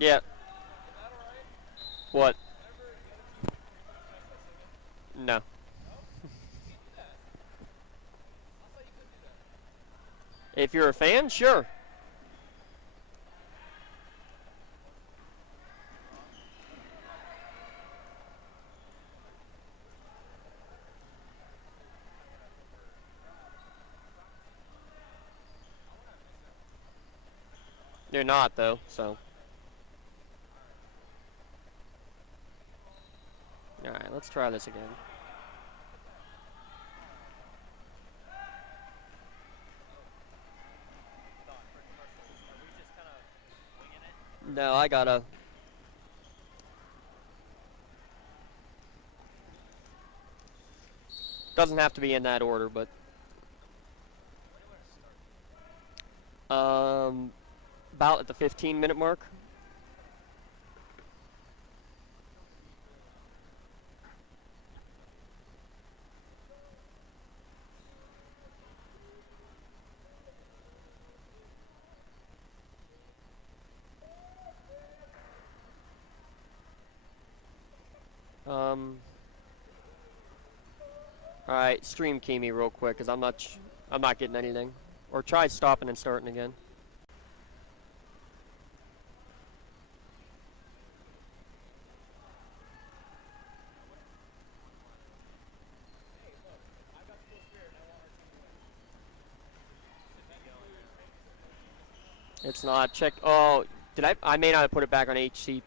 Yeah. What? No. If you're a fan, sure. You're not, though, so. Alright, let's try this again. No, I gotta. Doesn't have to be in that order, but. About at the 15-minute mark. Alright, stream key me real quick, because I'm not getting anything. Or try stopping and starting again. It's not. Check. Oh, did I? I may not have put it back on HC.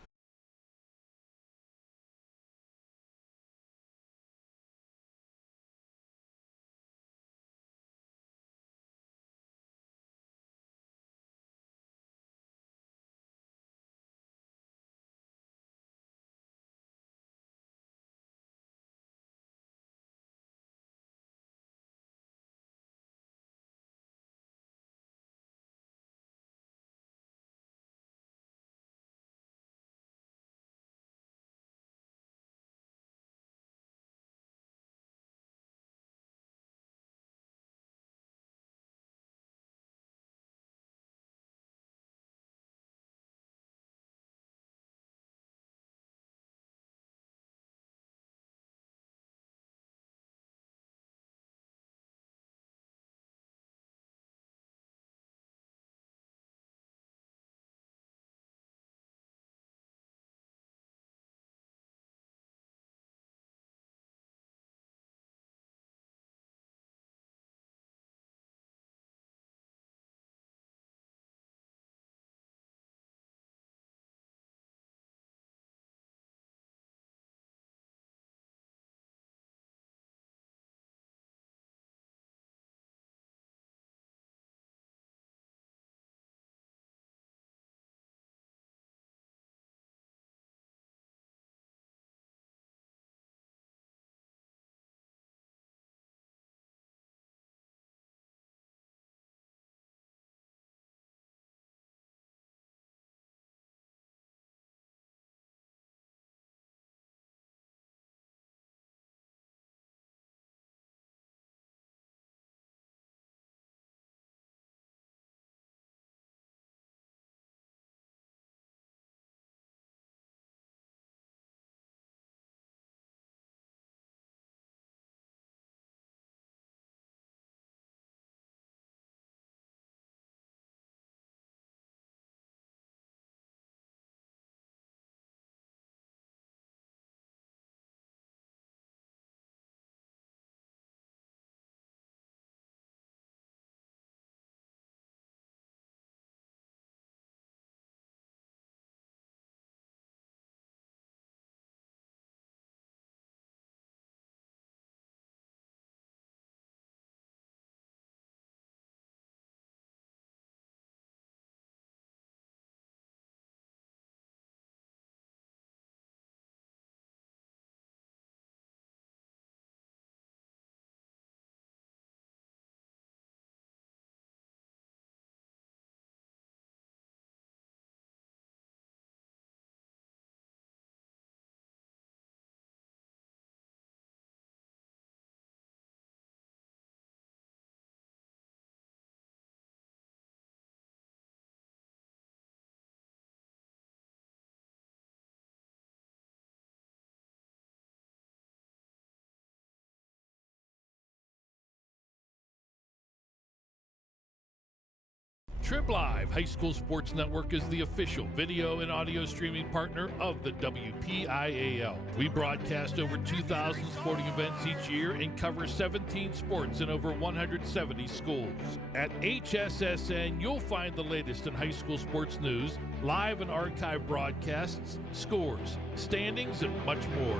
Trib Live High School Sports Network is the official video and audio streaming partner of the WPIAL. We broadcast over 2,000 sporting events each year and cover 17 sports in over 170 schools. At HSSN, you'll find the latest in high school sports news, live and archive broadcasts, scores, standings, and much more.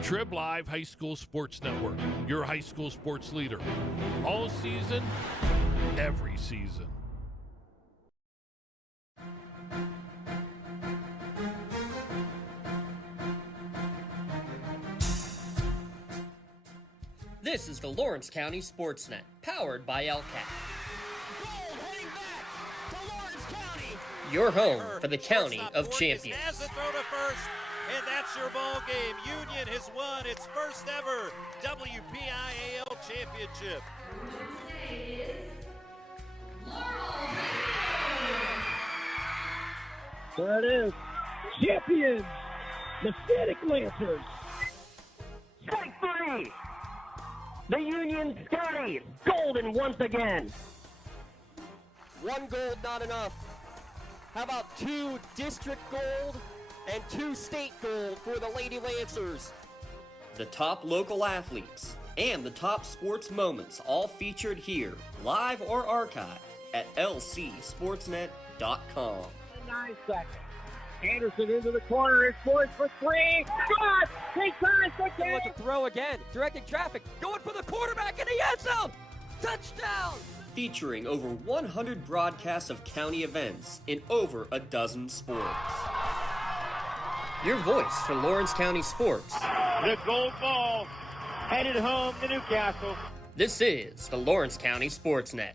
Trib Live High School Sports Network, your high school sports leader. All season, every season. This is the Lawrence County Sportsnet, powered by LCAT. Gold heading back to Lawrence County. Your home for the County of Champions. Has the throw to first, and that's your ball game. Union has won its first ever WPIAL championship. There it is. Champions, the Static Lancers. Strike three. The Union Scotties, golden once again. One gold, not enough. How about 2 district gold and 2 state gold for the Lady Lancers? The top local athletes and the top sports moments all featured here, live or archived at lcsportsnet.com. 9 seconds. Anderson into the corner. It's poised for 3. Good! Take time. Take With time. the throw again, directing traffic, going for the quarterback in the end zone. Touchdown! Featuring over 100 broadcasts of county events in over a dozen sports. Your voice for Lawrence County sports. The gold ball headed home to Newcastle. This is the Lawrence County Sportsnet.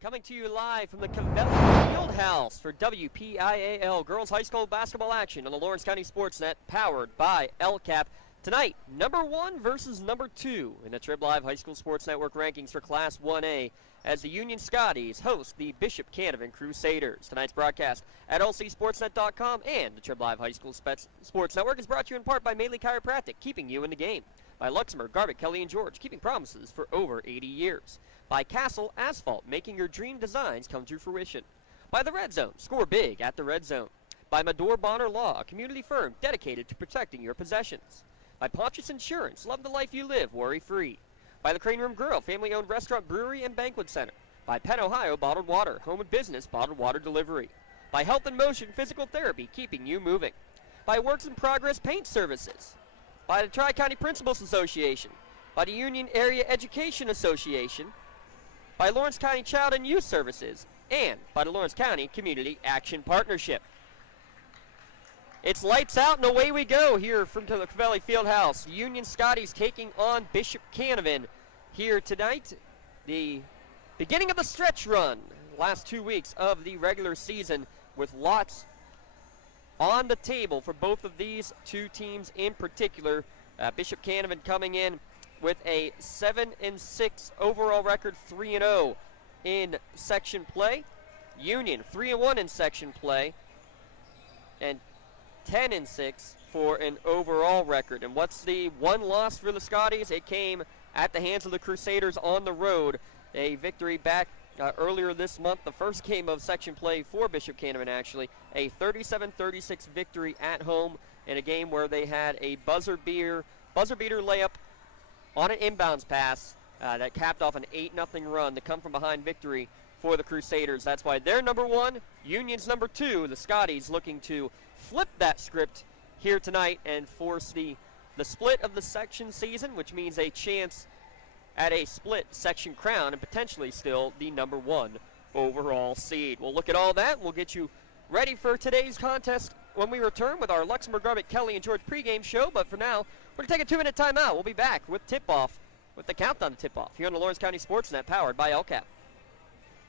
Coming to you live from the Canevin Fieldhouse for WPIAL Girls High School basketball action on the Lawrence County Sportsnet, powered by LCAP. Tonight, number 1 versus number 2 in the Trib Live High School Sports Network rankings for Class 1A as the Union Scotties host the Bishop Canevin Crusaders. Tonight's broadcast at lcsportsnet.com and the Trib Live High School Sports Network is brought to you in part by Maley Chiropractic, keeping you in the game. By Luxembourg, Garbutt, Kelly, and George, keeping promises for over 80 years. By Castle Asphalt, making your dream designs come to fruition. By the Red Zone, score big at the Red Zone. By Medor Bonner Law, a community firm dedicated to protecting your possessions. By Pontius Insurance, love the life you live, worry-free. By the Crane Room Grill, family-owned restaurant, brewery, and banquet center. By Penn Ohio Bottled Water, home and business bottled water delivery. By Health in Motion Physical Therapy, keeping you moving. By Works in Progress Paint Services. By the Tri-County Principals Association. By the Union Area Education Association. By Lawrence County Child and Youth Services, and by the Lawrence County Community Action Partnership. It's lights out and away we go here from the Canevin Fieldhouse. Union Scotties taking on Bishop Canevin here tonight. The beginning of the stretch run, last 2 weeks of the regular season, with lots on the table for both of these two teams in particular. Bishop Canevin coming in with a 7-6 overall record, 3-0 in section play. Union 3-1 in section play, and 10-6 for an overall record. And what's the one loss for the Scotties? It came at the hands of the Crusaders on the road. A victory back earlier this month, the first game of section play for Bishop Canevin actually. A 37-36 victory at home in a game where they had a buzzer beater layup on an inbounds pass that capped off an 8-0 run to come from behind victory for the Crusaders. That's why they're number 1, Union's number 2. The Scotties looking to flip that script here tonight and force the split of the section season, which means a chance at a split section crown and potentially still the number 1 overall seed. We'll look at all that. We'll get you ready for today's contest when we return with our Luxembourg, Garbutt, Kelly, and George pregame show. But for now, we're going to take a 2-minute timeout. We'll be back with tip-off, with the countdown to tip-off here on the Lawrence County Sportsnet, powered by LCAP.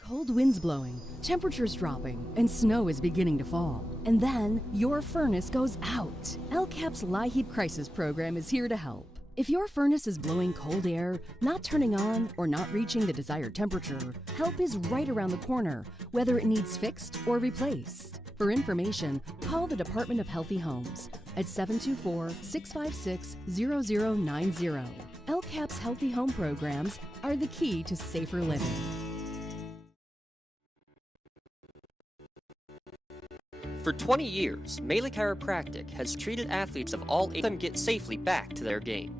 Cold winds blowing, temperatures dropping, and snow is beginning to fall. And then your furnace goes out. LCAP's LIHEAP Crisis Program is here to help. If your furnace is blowing cold air, not turning on, or not reaching the desired temperature, help is right around the corner, whether it needs fixed or replaced. For information, call the Department of Healthy Homes at 724-656-0090. LCAP LCAP's healthy home programs are the key to safer living. For 20 years, Melee Chiropractic has treated athletes of all ages to get safely back to their game.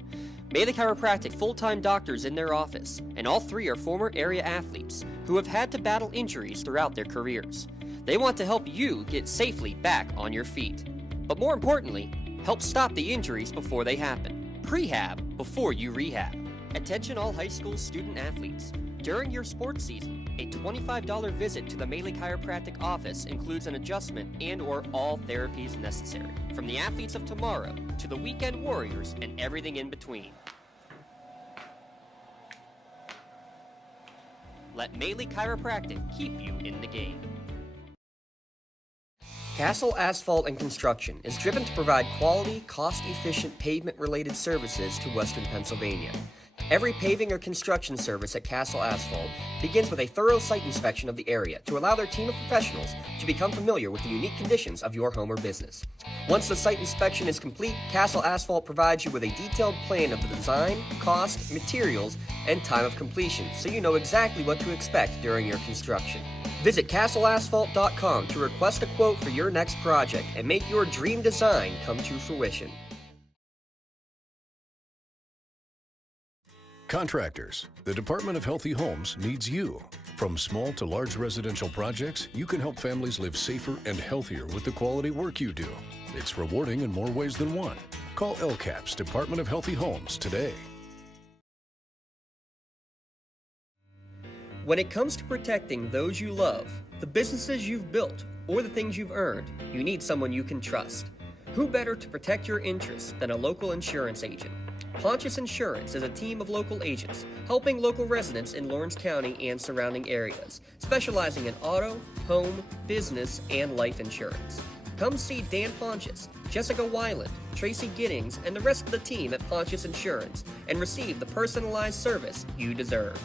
Melee Chiropractic full-time doctors in their office, and all three are former area athletes who have had to battle injuries throughout their careers. They want to help you get safely back on your feet. But more importantly, help stop the injuries before they happen. Prehab before you rehab. Attention all high school student athletes. During your sports season, a $25 visit to the Melee Chiropractic office includes an adjustment and/or all therapies necessary. From the athletes of tomorrow to the weekend warriors and everything in between. Let Melee Chiropractic keep you in the game. Castle Asphalt and Construction is driven to provide quality, cost-efficient pavement-related services to Western Pennsylvania. Every paving or construction service at Castle Asphalt begins with a thorough site inspection of the area to allow their team of professionals to become familiar with the unique conditions of your home or business. Once the site inspection is complete, Castle Asphalt provides you with a detailed plan of the design, cost, materials, and time of completion, so you know exactly what to expect during your construction. Visit castleasphalt.com to request a quote for your next project and make your dream design come to fruition. Contractors, the Department of Healthy Homes needs you. From small to large residential projects, you can help families live safer and healthier with the quality work you do. It's rewarding in more ways than one. Call LCAP's Department of Healthy Homes today. When it comes to protecting those you love, the businesses you've built, or the things you've earned, you need someone you can trust. Who better to protect your interests than a local insurance agent? Pontius Insurance is a team of local agents helping local residents in Lawrence County and surrounding areas, specializing in auto, home, business, and life insurance. Come see Dan Pontius, Jessica Weiland, Tracy Giddings, and the rest of the team at Pontius Insurance and receive the personalized service you deserve.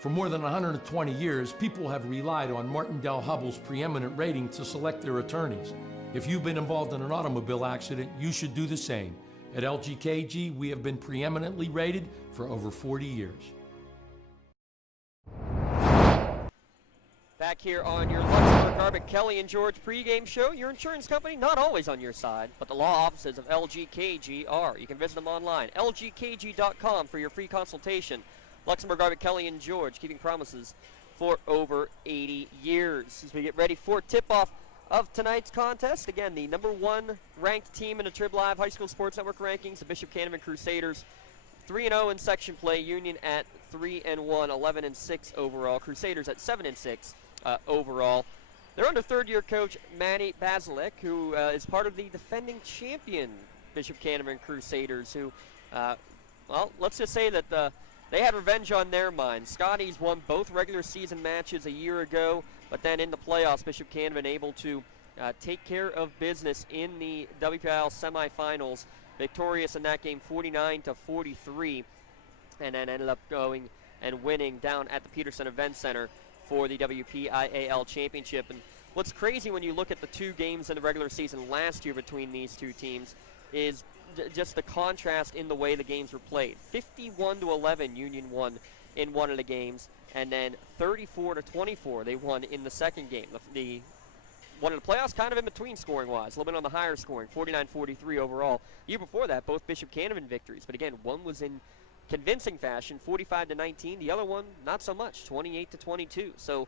For more than 120 years, people have relied on Martindale Hubbell's preeminent rating to select their attorneys. If you've been involved in an automobile accident, you should do the same. At LGKG, we have been preeminently rated for over 40 years. Back here on your Luxembourg Garbett, Kelly and George pregame show. Your insurance company, not always on your side, but the law offices of LGKG are. You can visit them online, lgkg.com, for your free consultation. Luxembourg Garbett, Kelly and George, keeping promises for over 80 years. As we get ready for tip-off of tonight's contest, again, the number one ranked team in the Trib Live High School Sports Network rankings, the Bishop Canevin Crusaders, 3-0 in section play. Union at 3-1, 11-6 overall. Crusaders at 7-6 overall. They're under third-year coach Manny Basilek, who is part of the defending champion Bishop Canevin Crusaders, who, well, let's just say that they had revenge on their minds. Scotties won both regular season matches a year ago, but then in the playoffs, Bishop Canevin able to take care of business in the WPIL semifinals, victorious in that game 49-43, and then ended up going and winning down at the Peterson Event Center for the WPIAL championship. And what's crazy when you look at the two games in the regular season last year between these two teams is just the contrast in the way the games were played. 51-11 Union won in one of the games, and then 34-24 they won in the second game. The one of the playoffs kind of in between scoring-wise, a little bit on the higher scoring, 49-43 overall. Year before that, both Bishop Canevin victories, but again, one was in convincing fashion, 45-19. The other one, not so much, 28-22. So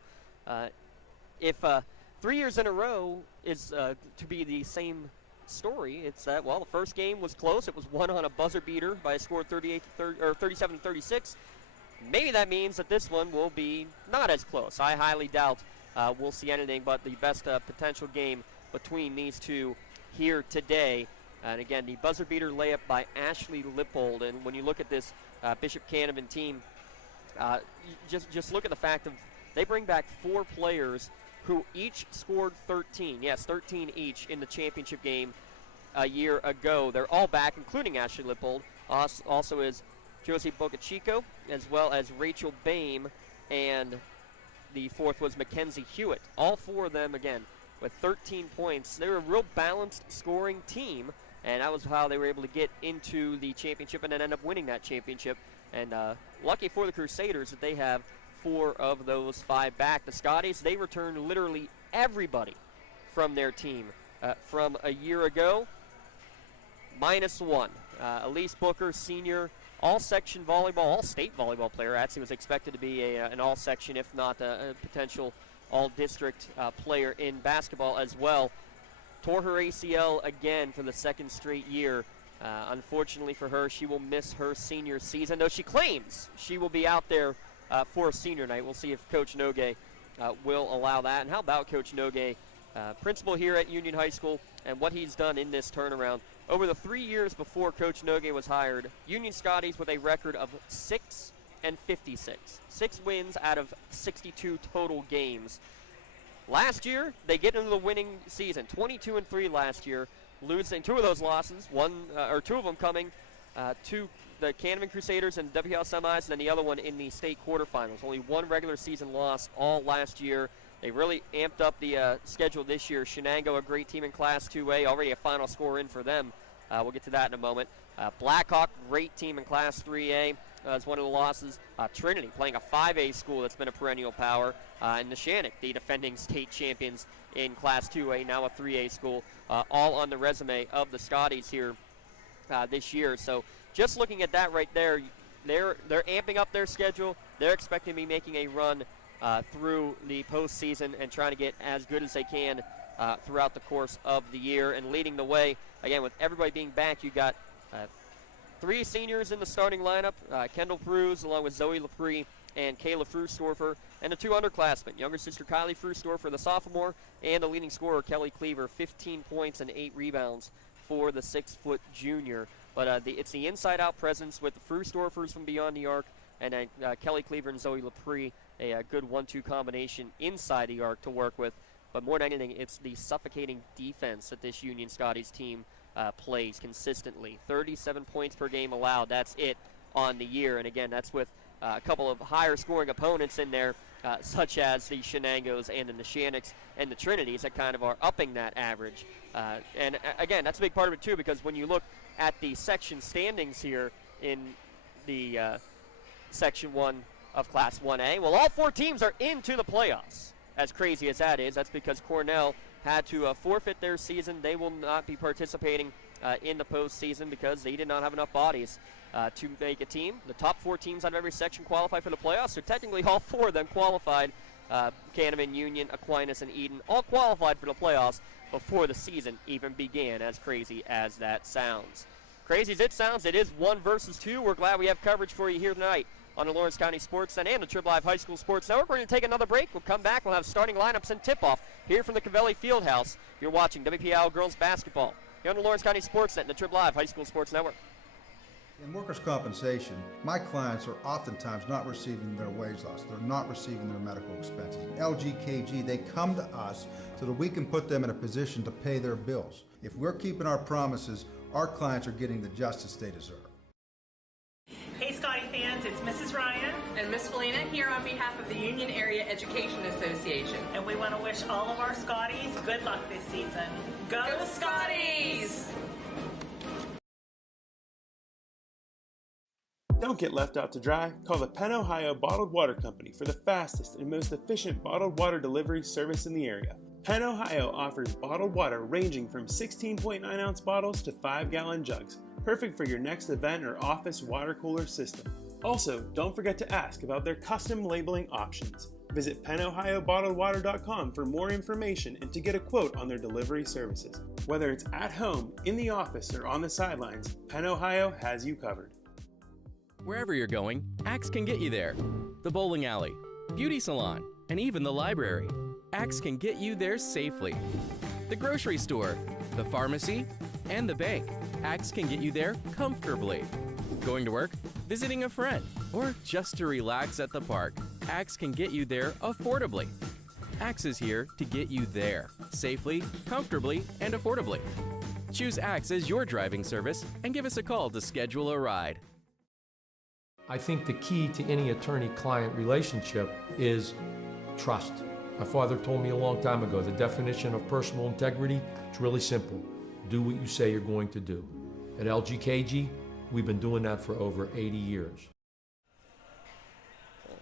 if 3 years in a row is to be the same story, it's that, well, the first game was close. It was won on a buzzer beater by a score of 37-36. Maybe that means that this one will be not as close. I highly doubt we'll see anything but the best potential game between these two here today. And again, the buzzer beater layup by Ashley Lippold. And when you look at this Bishop Canevin team, just look at the fact of they bring back 4 players who each scored 13. Yes, 13 each in the championship game a year ago. They're all back, including Ashley Lippold. Also is Josie Bocachico, as well as Rachel Bame, and the fourth was Mackenzie Hewitt. All 4 of them, again, with 13 points. They're a real balanced scoring team and that was how they were able to get into the championship and then end up winning that championship. And lucky for the Crusaders that they have 4 of those 5 back. The Scotties, they returned literally everybody from their team from a year ago, -1. Elise Booker, senior, all-section volleyball, all-state volleyball player. Actually was expected to be an all-section, if not a potential all-district player in basketball as well. Tore her ACL again for the 2nd straight year. Unfortunately for her, she will miss her senior season, though she claims she will be out there for a senior night. We'll see if Coach Nogue will allow that. And how about Coach Nogue, principal here at Union High School, and what he's done in this turnaround. Over the 3 years before Coach Nogue was hired, Union Scotties with a record of 6-56. 6 wins out of 62 total games. Last year, they get into the winning season, 22-3 last year, losing 2 of those losses, 2 of them coming to the Canevin Crusaders and WPL semis, and then the other one in the state quarterfinals. Only 1 regular season loss all last year. They really amped up the schedule this year. Shenango, a great team in Class 2A, already a final score in for them. We'll get to that in a moment. Blackhawk, great team in Class 3A. As one of the losses. Trinity playing a 5A school that's been a perennial power. And Neshannock, the defending state champions in Class 2A, now a 3A school, all on the resume of the Scotties here this year. So just looking at that right there, they're amping up their schedule. They're expecting to be making a run through the postseason and trying to get as good as they can throughout the course of the year. And leading the way, again, with everybody being back, you got 3 seniors in the starting lineup, Kendall Pruse along with Zoe Lepre and Kayla Frustorfer, and the 2 underclassmen, younger sister Kylie Frustorfer, the sophomore, and the leading scorer Kelly Cleaver, 15 points and 8 rebounds for the 6-foot junior. But it's the inside-out presence with the Frustorfers from beyond the arc, and then Kelly Cleaver and Zoe Lepre, a good 1-2 combination inside the arc to work with. But more than anything, it's the suffocating defense that this Union Scotties team plays consistently. 37 points per game allowed. That's it on the year. And again, that's with a couple of higher scoring opponents in there, such as the Shenangos and the Neshannocks and the Trinities that kind of are upping that average. And again, that's a big part of it too, because when you look at the section standings here in the Section 1 of Class 1A, well, all 4 teams are into the playoffs. As crazy as that is, that's because Cornell had to forfeit their season. They will not be participating in the postseason because they did not have enough bodies to make a team. The top 4 teams out of every section qualify for the playoffs, so technically all 4 of them qualified. Canevin, Union, Aquinas, and Eden all qualified for the playoffs before the season even began, as crazy as that sounds. Crazy as it sounds, it is 1 versus 2. We're glad we have coverage for you here tonight on the Lawrence County Sports Net and the Trib Live High School Sports Network. We're going to take another break. We'll come back. We'll have starting lineups and tip-off here from the Cavelli Fieldhouse. You're watching WPIAL Girls Basketball here on the Lawrence County Sports Net and the Trib Live High School Sports Network. In workers' compensation, my clients are oftentimes not receiving their wage loss. They're not receiving their medical expenses. LGKG, they come to us so that we can put them in a position to pay their bills. If we're keeping our promises, our clients are getting the justice they deserve. Hey Scotty fans, it's Mrs. Ryan and Miss Felina here on behalf of the Union Area Education Association. And we want to wish all of our Scotties good luck this season. Go Scotties! Don't get left out to dry. Call the Penn Ohio Bottled Water Company for the fastest and most efficient bottled water delivery service in the area. Penn Ohio offers bottled water ranging from 16.9-ounce bottles to 5-gallon jugs, perfect for your next event or office water cooler system. Also, don't forget to ask about their custom labeling options. Visit PennOhioBottledWater.com for more information and to get a quote on their delivery services. Whether it's at home, in the office, or on the sidelines, Penn Ohio has you covered. Wherever you're going, Axe can get you there. The bowling alley, beauty salon, and even the library. Axe can get you there safely. The grocery store, the pharmacy, and the bank. Axe can get you there comfortably. Going to work, visiting a friend, or just to relax at the park. Axe can get you there affordably. Axe is here to get you there safely, comfortably, and affordably. Choose Axe as your driving service and give us a call to schedule a ride. I think the key to any attorney-client relationship is trust. My father told me a long time ago, the definition of personal integrity is really simple. do what you say you're going to do. At LGKG, we've been doing that for over 80 years.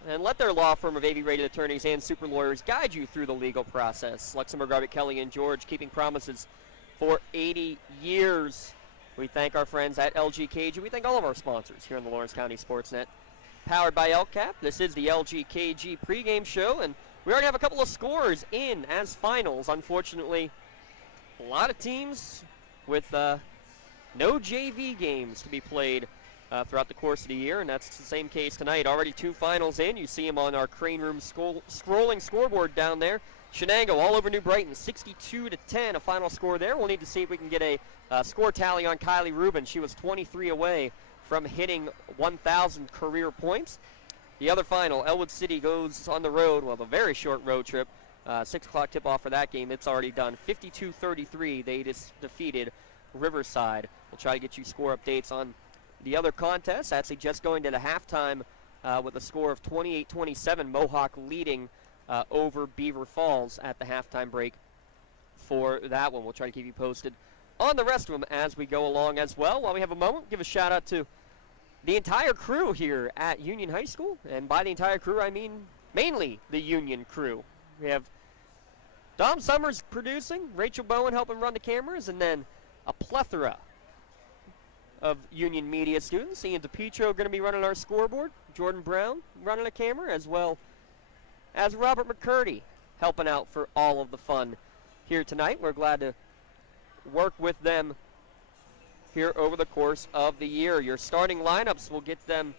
And let their law firm of AV-rated attorneys and super lawyers guide you through the legal process. Luxembourg, Garbutt, Kelly, and George keeping promises for 80 years. We thank our friends at LGKG. We thank all of our sponsors here on the Lawrence County Sportsnet. Powered by LCAP, this is the LGKG pregame show, and we already have a couple of scores in as finals. Unfortunately, a lot of teams with no JV games to be played throughout the course of the year, and that's the same case tonight. Already 2 finals in. You see them on our Crane Room scrolling scoreboard down there. Shenango all over New Brighton, 62-10, a final score there. We'll need to see if we can get a score tally on Kylie Rubin. She was 23 away from hitting 1,000 career points. The other final, Elwood City goes on the road. Well, a very short road trip. 6 o'clock tip-off for that game. It's already done. 52-33, they just defeated Riverside. We'll try to get you score updates on the other contests. Actually just going to the halftime with a score of 28-27. Mohawk leading over Beaver Falls at the halftime break for that one. We'll try to keep you posted on the rest of them as we go along as well. While we have a moment, give a shout out to the entire crew here at Union High School. And by the entire crew, I mean mainly the Union crew. We have Dom Summers producing, Rachel Bowen helping run the cameras, and then a plethora of Union media students. Ian DePietro going to be running our scoreboard. Jordan Brown running a camera, as well as Robert McCurdy helping out for all of the fun here tonight. We're glad to work with them here over the course of the year. Your starting lineups, we'll get them.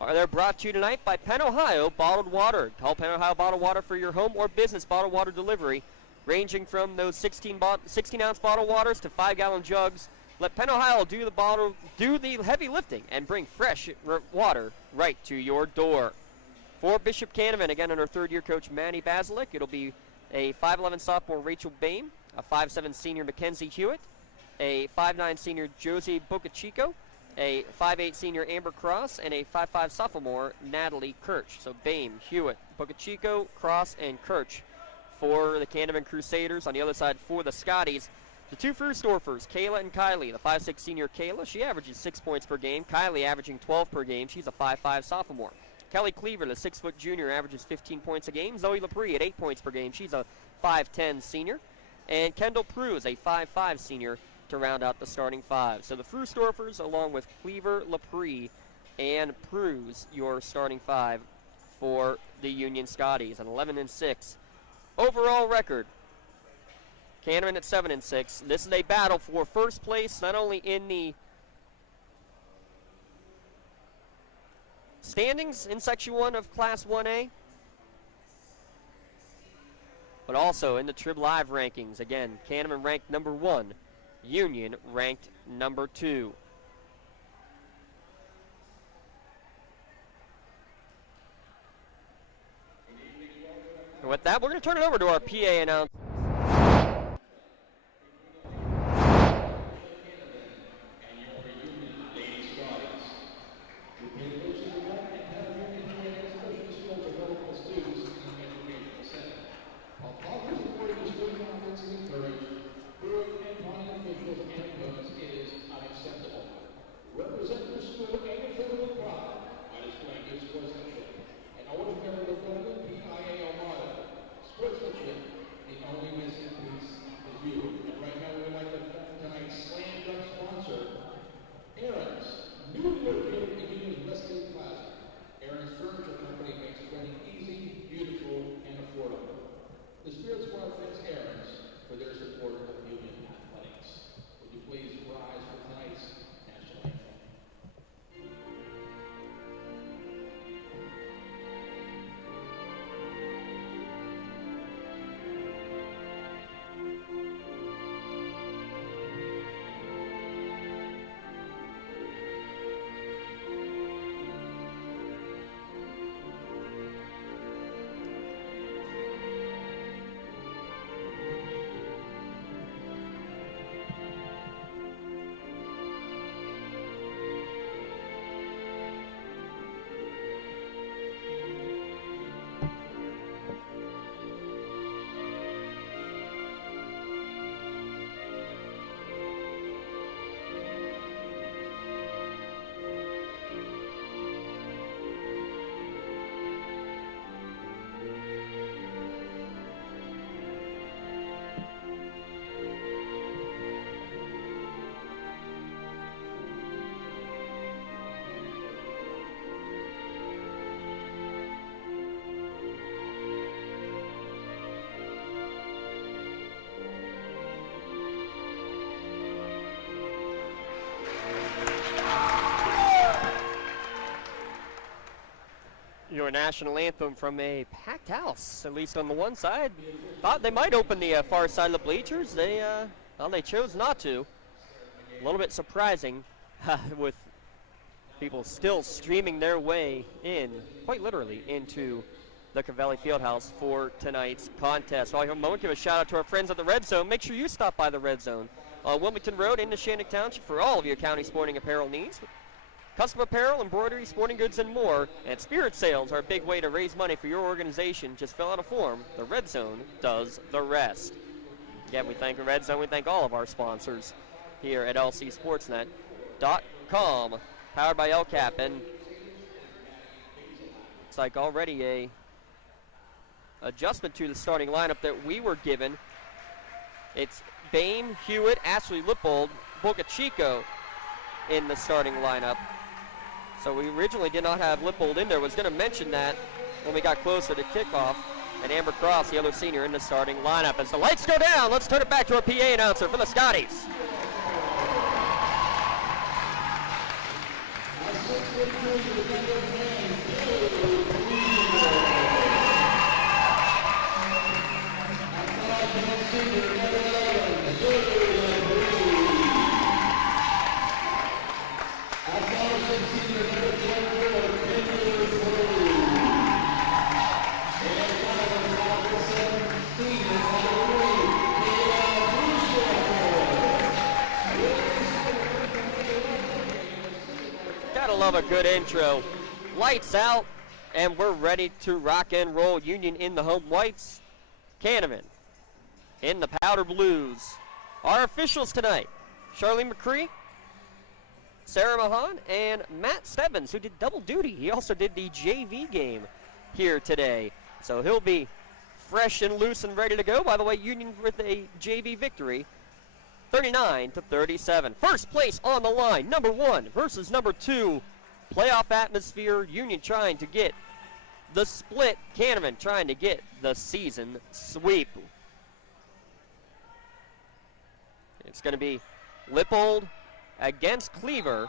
They're brought to you tonight by Penn Ohio Bottled Water. Call Penn Ohio Bottled Water for your home or business bottled water delivery, ranging from those 16-ounce bottled waters to 5-gallon jugs. Let Penn Ohio do the heavy lifting and bring fresh water right to your door. For Bishop Canevin, again under third-year coach Manny Basilick, it'll be a 5'11 sophomore Rachel Bain, a 5'7 senior Mackenzie Hewitt, a 5'9 senior Josie Bocachico, a 5'8 senior Amber Cross, and a 5'5 sophomore Natalie Kirch. So Bain, Hewitt, Bocachico, Cross, and Kirch for the Canevin Crusaders. On the other side for the Scotties, the 2 Frustorfers, Kayla and Kylie. The 5'6 senior Kayla, she averages 6 points per game. Kylie averaging 12 per game. She's a 5'5 sophomore. Kelly Cleaver, the 6-foot junior, averages 15 points a game. Zoe Lepre at 8 points per game. She's a 5'10 senior. And Kendall Prue, a 5'5 senior, to round out the starting 5. So the Frustorfers, along with Cleaver, Lepre, and Pruse, your starting 5 for the Union Scotties. An 11-6 overall record. Canevin at 7-6. This is a battle for first place, not only in the standings in Section 1 of Class 1A, but also in the Trib Live rankings. Again, Canevin ranked number 1, Union ranked number 2. And with that, we're going to turn it over to our PA announcer. Sportsmanship, the national anthem from a packed house, at least on the one side. Thought they might open the far side of the bleachers. They chose not to. A little bit surprising with people still streaming their way in, quite literally, into the Cavelli Fieldhouse for tonight's contest. While you're a moment, give a shout out to our friends at the Red Zone. Make sure you stop by the Red Zone on Wilmington Road in Neshannock Township for all of your county sporting apparel needs. Custom apparel, embroidery, sporting goods, and more. And spirit sales are a big way to raise money for your organization. Just fill out a form. The Red Zone does the rest. Again, we thank the Red Zone. We thank all of our sponsors here at lcsportsnet.com, powered by LCAP. And it's like already a adjustment to the starting lineup that we were given. It's Bame, Hewitt, Ashley Lippold, Boca Chico in the starting lineup. So we originally did not have Lippold in there. Was going to mention that when we got closer to kickoff. And Amber Cross, the other senior, in the starting lineup. As the lights go down, let's turn it back to our PA announcer for the Scotties. Love a good intro. Lights out, and we're ready to rock and roll. Union in the home whites, Canevin in the powder blues. Our officials tonight, Charlene McCree, Sarah Mahan, and Matt Stebbins, who did double duty. He also did the JV game here today, so he'll be fresh and loose and ready to go. By the way, Union with a JV victory, 39-37. First place on the line, number 1 versus number 2. Playoff atmosphere, Union trying to get the split, Canevin trying to get the season sweep. It's going to be Lippold against Cleaver.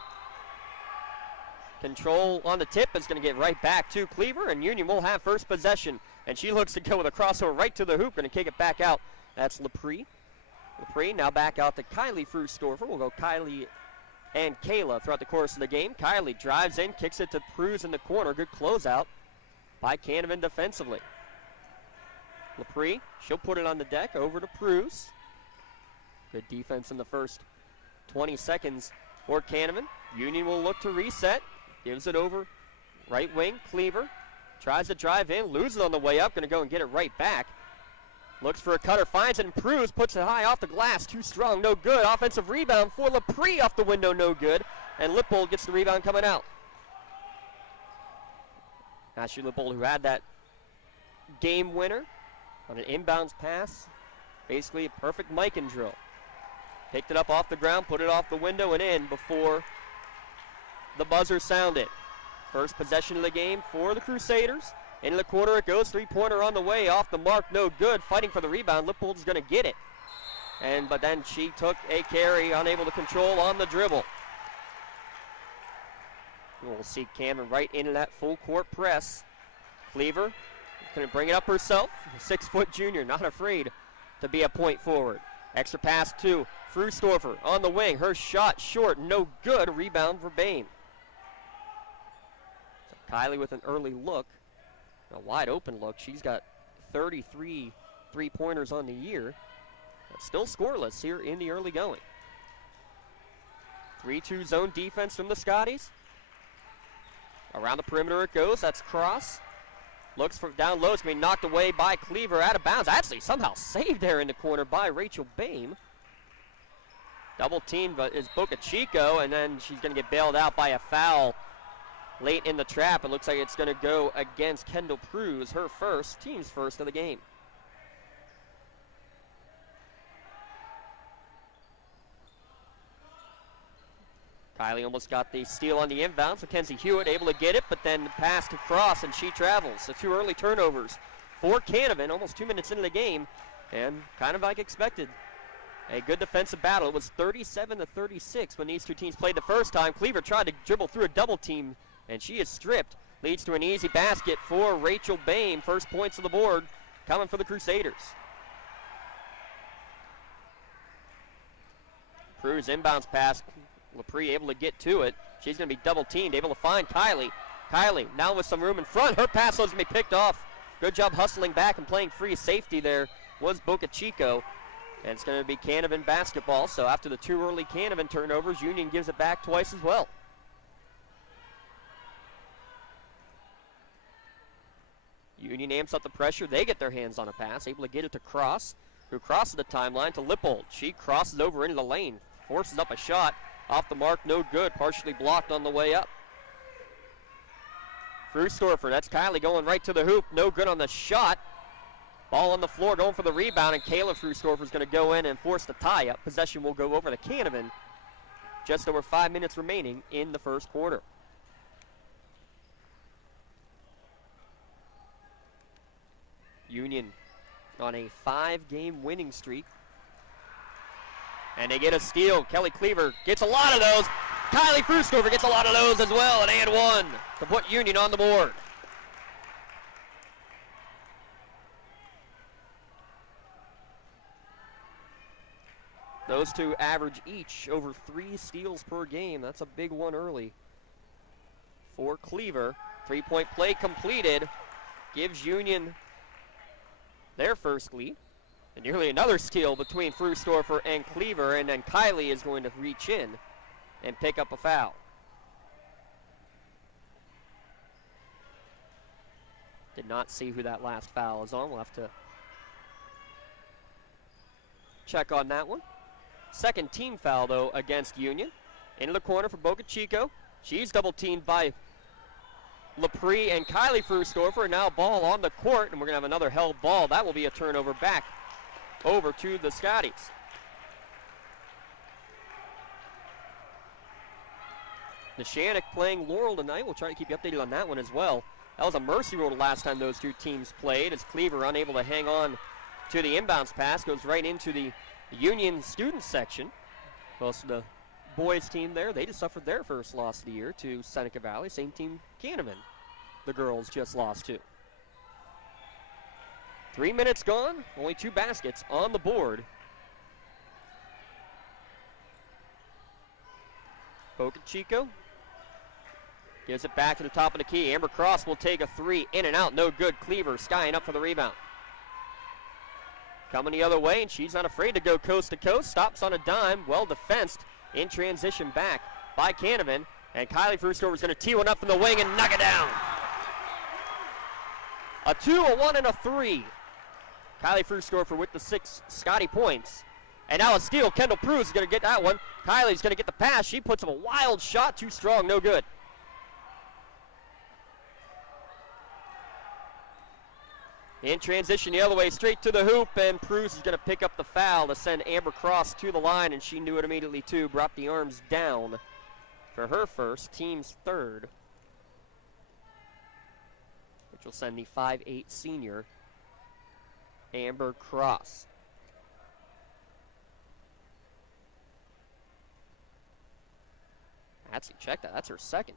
Control on the tip is going to get right back to Cleaver, and Union will have first possession. And she looks to go with a crossover right to the hoop, going to kick it back out. That's Lepre. Lepre now back out to Kylie Frustorfer. We'll go Kylie and Kayla throughout the course of the game. Kylie drives in, kicks it to Pruz in the corner. Good closeout by Canevin defensively. Lepre, she'll put it on the deck over to Pruz. Good defense in the first 20 seconds for Canevin. Union will look to reset. Gives it over right wing. Cleaver tries to drive in, loses it on the way up. Going to go and get it right back. Looks for a cutter, finds it, and Pruz puts it high off the glass. Too strong, no good. Offensive rebound for Lepre off the window, no good. And Lippold gets the rebound coming out. Ashley Lippold, who had that game winner on an inbounds pass. Basically a perfect Mikan drill. Picked it up off the ground, put it off the window and in before the buzzer sounded. First possession of the game for the Crusaders. Into the corner it goes, three-pointer on the way, off the mark, no good. Fighting for the rebound, Lippold's going to get it. But then she took a carry, unable to control on the dribble. We'll see Cameron right into that full court press. Cleaver going to bring it up herself. 6-foot junior, not afraid to be a point forward. Extra pass to Frustorfer on the wing. Her shot short, no good. Rebound for Bame. So Kylie with an early look. A wide open look. She's got 33 three-pointers on the year. But still scoreless here in the early going. 3-2 zone defense from the Scotties. Around the perimeter it goes. That's Cross. Looks for down low. It's going to be knocked away by Cleaver out of bounds. Actually somehow saved there in the corner by Rachel Bame. Double teamed but is Boca Chico, and then she's going to get bailed out by a foul late in the trap. It looks like it's going to go against Kendall Pruz, her first, team's first of the game. Kylie almost got the steal on the inbounds. Mackenzie Hewitt able to get it, but then the pass to Cross, and she travels. So 2 early turnovers for Canevin, almost 2 minutes into the game, and kind of like expected. A good defensive battle. It was 37-36 when these two teams played the first time. Cleaver tried to dribble through a double team, and she is stripped. Leads to an easy basket for Rachel Bain. First points of the board coming for the Crusaders. Cruz inbounds pass. LaPree able to get to it. She's going to be double teamed, able to find Kylie. Kylie now with some room in front. Her pass was going to be picked off. Good job hustling back and playing free safety there was Boca Chico. And it's going to be Canevin basketball. So after the 2 early Canevin turnovers, Union gives it back twice as well. Union amps up the pressure. They get their hands on a pass, able to get it to Cross, who crosses the timeline to Lippold. She crosses over into the lane, forces up a shot. Off the mark, no good. Partially blocked on the way up. Frustorfer, that's Kylie going right to the hoop. No good on the shot. Ball on the floor, going for the rebound, and Kayla Frustorfer is going to go in and force the tie-up. Possession will go over to Canevin. Just over 5 minutes remaining in the first quarter. Union on a 5-game winning streak. And they get a steal. Kelly Cleaver gets a lot of those. Kylie Frustorfer gets a lot of those as well, and one to put Union on the board. Those two average each over 3 steals per game. That's a big one early for Cleaver. 3-point play completed. Gives Union their first lead. And nearly another steal between Frustorfer and Cleaver, and then Kylie is going to reach in and pick up a foul. Did not see who that last foul is on. We'll have to check on that one. Second team foul, though, against Union. Into the corner for Boca Chico. She's double-teamed by LaPree and Kylie Frustorfer. Now ball on the court, and we're going to have another held ball. That will be a turnover back over to the Scotties. Neshannock playing Laurel tonight. We'll try to keep you updated on that one as well. That was a mercy rule the last time those two teams played, as Cleaver unable to hang on to the inbounds pass. Goes right into the Union student section. Most of the boys team there, they just suffered their first loss of the year to Seneca Valley. Same team Canevin the girls just lost to. 3 minutes gone, only 2 baskets on the board. Boca Chico gives it back to the top of the key. Amber Cross will take a 3, in and out, no good. Cleaver skying up for the rebound. Coming the other way, and she's not afraid to go coast to coast. Stops on a dime, well defensed in transition back by Canevin. And Kylie Frustorfer is going to tee one up from the wing and knock it down. A 2, a 1, and a 3. Kylie Frustorfer with the 6 Scotty points. And now a steal. Kendall Pruse is going to get that one. Kylie's going to get the pass. She puts up a wild shot. Too strong. No good. In transition the other way, straight to the hoop, and Pruse is going to pick up the foul to send Amber Cross to the line, and she knew it immediately too. Brought the arms down for her first, team's third, which will send the 5'8" senior Amber Cross. Check that. That's her second.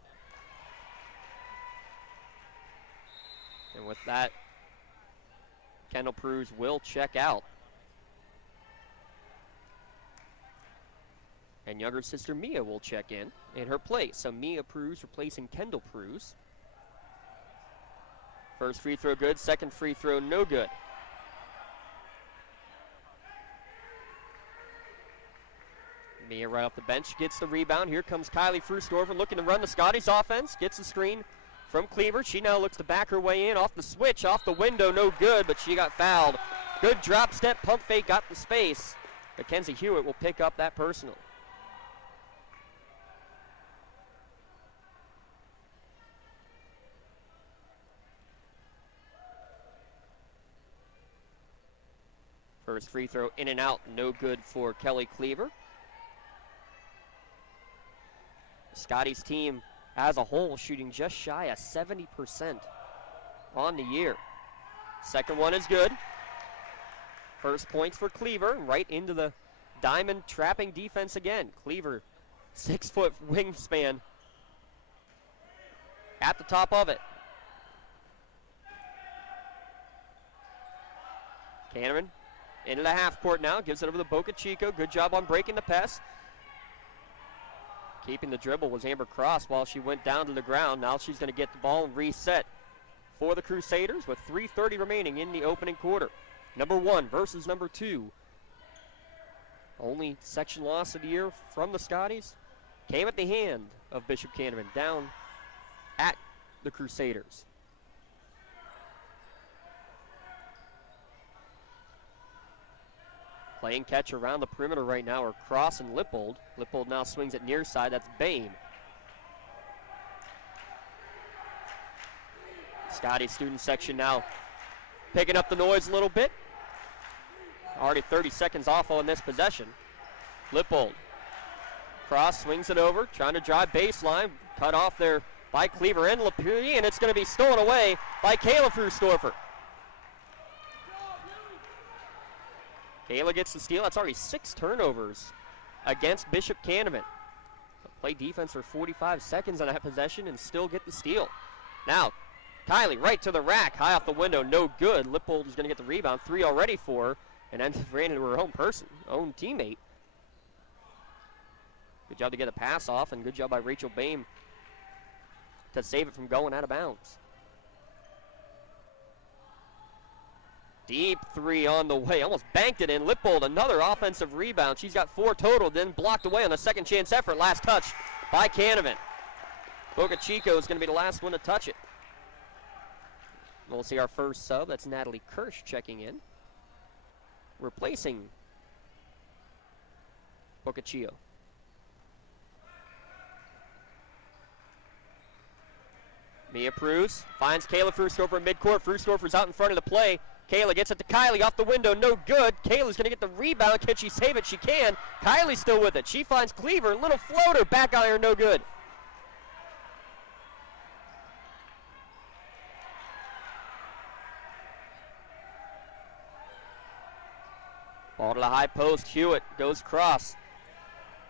And with that, Kendall Pruse will check out. And younger sister Mia will check in her place. So Mia Pruse replacing Kendall Pruse. First free throw good, second free throw no good. Mia right off the bench gets the rebound. Here comes Kylie Frustorfer looking to run the Scotties offense. Gets the screen from Cleaver. She now looks to back her way in off the switch, off the window, no good, but she got fouled. Good drop step, pump fake, got the space. Mackenzie Hewitt will pick up that personal. First free throw in and out, no good for Kelly Cleaver. Scotty's team as a whole shooting just shy of 70% on the year. Second one is good. First points for Cleaver, right into the diamond trapping defense again. Cleaver, 6-foot wingspan at the top of it. Canevin into the half court now, gives it over to Boca Chico. Good job on breaking the pass. Keeping the dribble was Amber Cross while she went down to the ground. Now she's going to get the ball and reset for the Crusaders with 3:30 remaining in the opening quarter. Number 1 versus number 2. Only section loss of the year from the Scotties came at the hand of Bishop Canevin down at the Crusaders. Playing catch around the perimeter right now are Cross and Lippold. Lippold now swings it near side. That's Bame. Scotty student section now picking up the noise a little bit. Already 30 seconds off on this possession. Lippold. Cross swings it over, trying to drive baseline. Cut off there by Cleaver and Lapierre, and it's going to be stolen away by Kayla Frustorfer. Kayla gets the steal. That's already 6 turnovers against Bishop Canevin. Play defense for 45 seconds on that possession and still get the steal. Now, Kylie right to the rack, high off the window, no good. Lippold is going to get the rebound, 3 already for her, and then ran into her own own teammate. Good job to get a pass off, and good job by Rachel Bame to save it from going out of bounds. Deep 3 on the way, almost banked it in. Lippold, another offensive rebound. She's got 4 total, then blocked away on a second chance effort. Last touch by Canevin. Boca Chico is going to be the last one to touch it. We'll see our first sub. That's Natalie Kirsch checking in, replacing Boca Chico. Mia Pruse finds Kayla Frustorfer midcourt. Frustorfer's out in front of the play. Kayla gets it to Kylie off the window, no good. Kayla's going to get the rebound. Can she save it? She can. Kylie's still with it. She finds Cleaver, little floater, back iron, no good. Ball to the high post. Hewitt goes cross.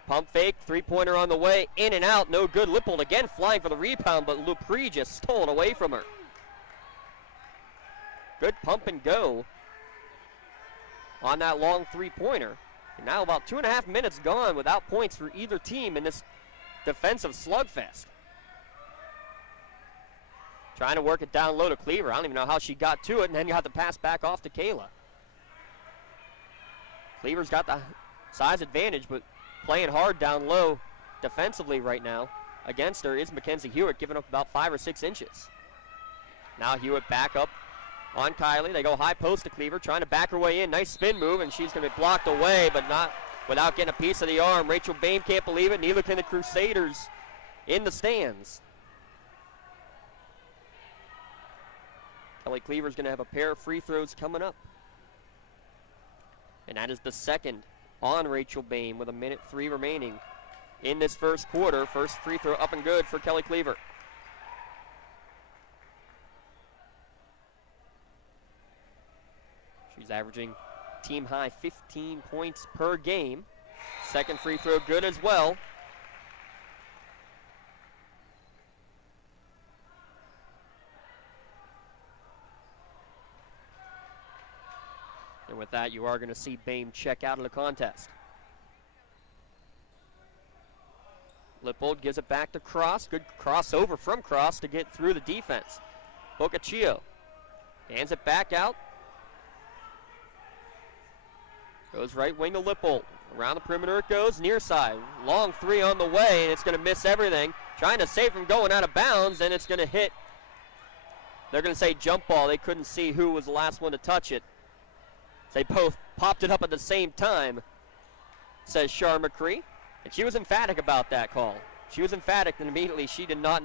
Pump fake, 3-pointer on the way, in and out, no good. Lippold again flying for the rebound, but Lupri just stole it away from her. Good pump and go on that long 3-pointer. And now about 2.5 minutes gone without points for either team in this defensive slugfest. Trying to work it down low to Cleaver. I don't even know how she got to it, and then you have to pass back off to Kayla. Cleaver's got the size advantage, but playing hard down low defensively right now against her is Mackenzie Hewitt, giving up about 5 or 6 inches. Now Hewitt back up on Kylie. They go high post to Cleaver, trying to back her way in. Nice spin move, and she's going to be blocked away, but not without getting a piece of the arm. Rachel Bame can't believe it. Neither can the Crusaders in the stands. Kelly Cleaver's going to have a pair of free throws coming up. And that is the second on Rachel Bame with 1:03 remaining in this first quarter. First free throw up and good for Kelly Cleaver. She's averaging team high 15 points per game. Second free throw good as well. And with that, you are going to see Bame check out of the contest. Lippold gives it back to Cross. Good crossover from Cross to get through the defense. Boccaccio hands it back out. Goes right wing to Lippold. Around the perimeter it goes, near side. Long 3 on the way, and it's going to miss everything. Trying to save from going out of bounds, and it's going to hit. They're going to say jump ball. They couldn't see who was the last one to touch it. They both popped it up at the same time, says Char McCree. And she was emphatic about that call. She was emphatic, and immediately she did not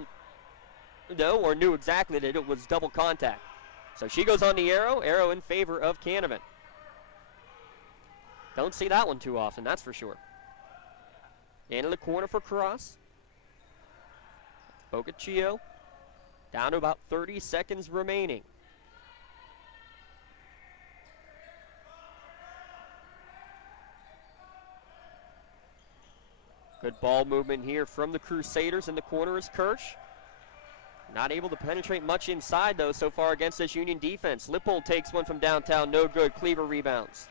know or knew exactly that it was double contact. So she goes on the arrow in favor of Canevin. Don't see that one too often, that's for sure. Into the corner for Cross. Boccaccio down to about 30 seconds remaining. Good ball movement here from the Crusaders. In the corner is Kirsch. Not able to penetrate much inside, though, so far against this Union defense. Lippold takes one from downtown, no good. Cleaver rebounds.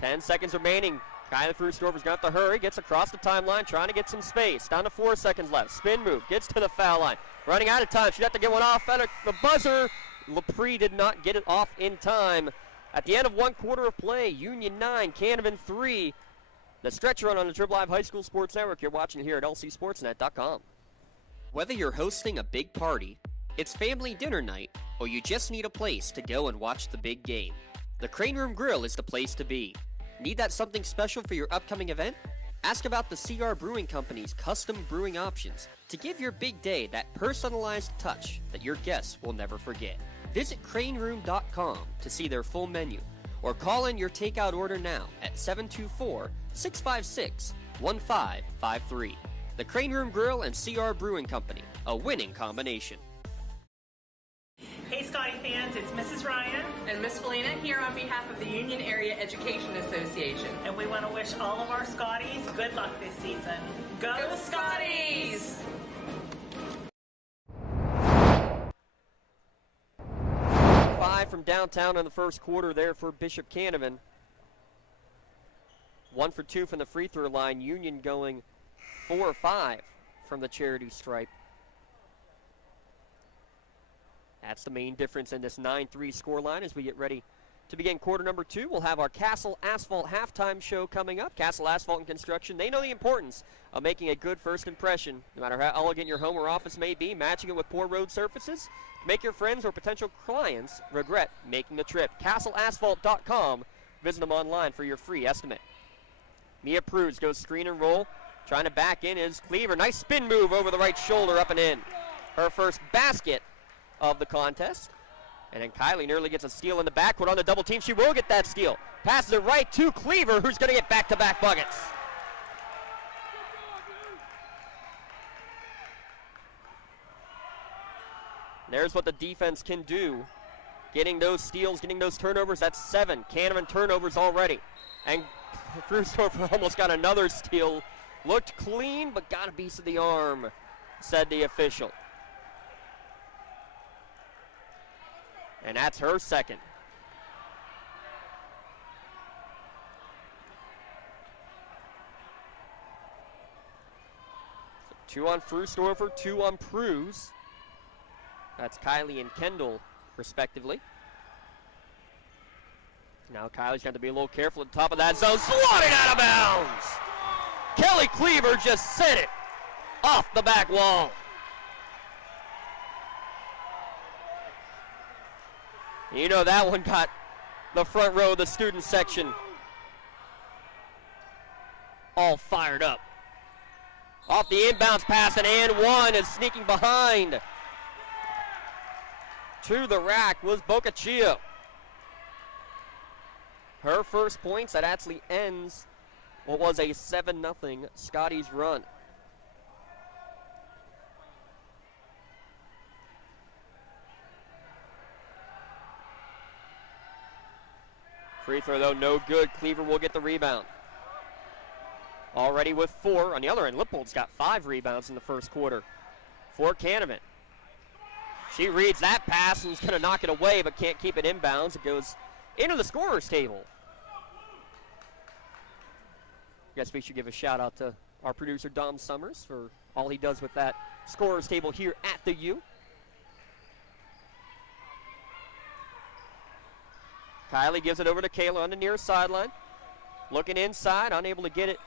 10 seconds remaining. Kylie Frusdorfer's got to hurry, gets across the timeline, trying to get some space. Down to 4 seconds left. Spin move, gets to the foul line. Running out of time, she'd have to get one off at the buzzer. Lepre did not get it off in time. At the end of 1 quarter of play, Union 9, Canevin 3. The stretch run on the Trib Live High School Sports Network. You're watching here at lcsportsnet.com. Whether you're hosting a big party, it's family dinner night, or you just need a place to go and watch the big game, the Crane Room Grill is the place to be. Need that something special for your upcoming event? Ask about the CR Brewing Company's custom brewing options to give your big day that personalized touch that your guests will never forget. Visit craneroom.com to see their full menu, or call in your takeout order now at 724-656-1553. The Crane Room Grill and CR Brewing Company, a winning combination. Hey Scotty fans, it's Mrs. Ryan and Miss Felina here on behalf of the Union Area Education Association. And we want to wish all of our Scotties good luck this season. Go Scotties! 5 from downtown in the first quarter there for Bishop Canevin. 1 for 2 from the free throw line. Union going 4 or 5 from the charity stripe. That's the main difference in this 9-3 scoreline as we get ready to begin quarter number 2. We'll have our Castle Asphalt halftime show coming up. Castle Asphalt and Construction, they know the importance of making a good first impression. No matter how elegant your home or office may be, matching it with poor road surfaces, make your friends or potential clients regret making the trip. CastleAsphalt.com. Visit them online for your free estimate. Mia Prudes goes screen and roll. Trying to back in is Cleaver. Nice spin move over the right shoulder, up and in. Her first basket of the contest. And then Kylie nearly gets a steal in the backcourt on the double team. She will get that steal. Passes it right to Cleaver, who's going to get back-to-back buckets. There's what the defense can do. Getting those steals, getting those turnovers. That's 7. Canevin turnovers already. And Frusdorfer almost got another steal. Looked clean, but got a piece of the arm, said the official. And that's her second. So 2 on Frusdorfer, 2 on Prudes. That's Kylie and Kendall, respectively. Now Kylie's got to be a little careful at the top of that zone. Swatted out of bounds! Kelly Cleaver just sent it off the back wall. You know that one got the front row of the student section all fired up. Off the inbounds pass, and one is sneaking behind. To the rack was Boccaccio. Her first points, that actually ends what was a 7-0 Scotties run. Free throw, though, no good. Cleaver will get the rebound. Already with 4. On the other end, Lippold's got 5 rebounds in the first quarter for Canevin. She reads that pass and is going to knock it away, but can't keep it inbounds. It goes into the scorer's table. I guess we should give a shout out to our producer, Dom Summers, for all he does with that scorer's table here at the U. Kylie gives it over to Kayla on the near sideline. Looking inside, unable to get it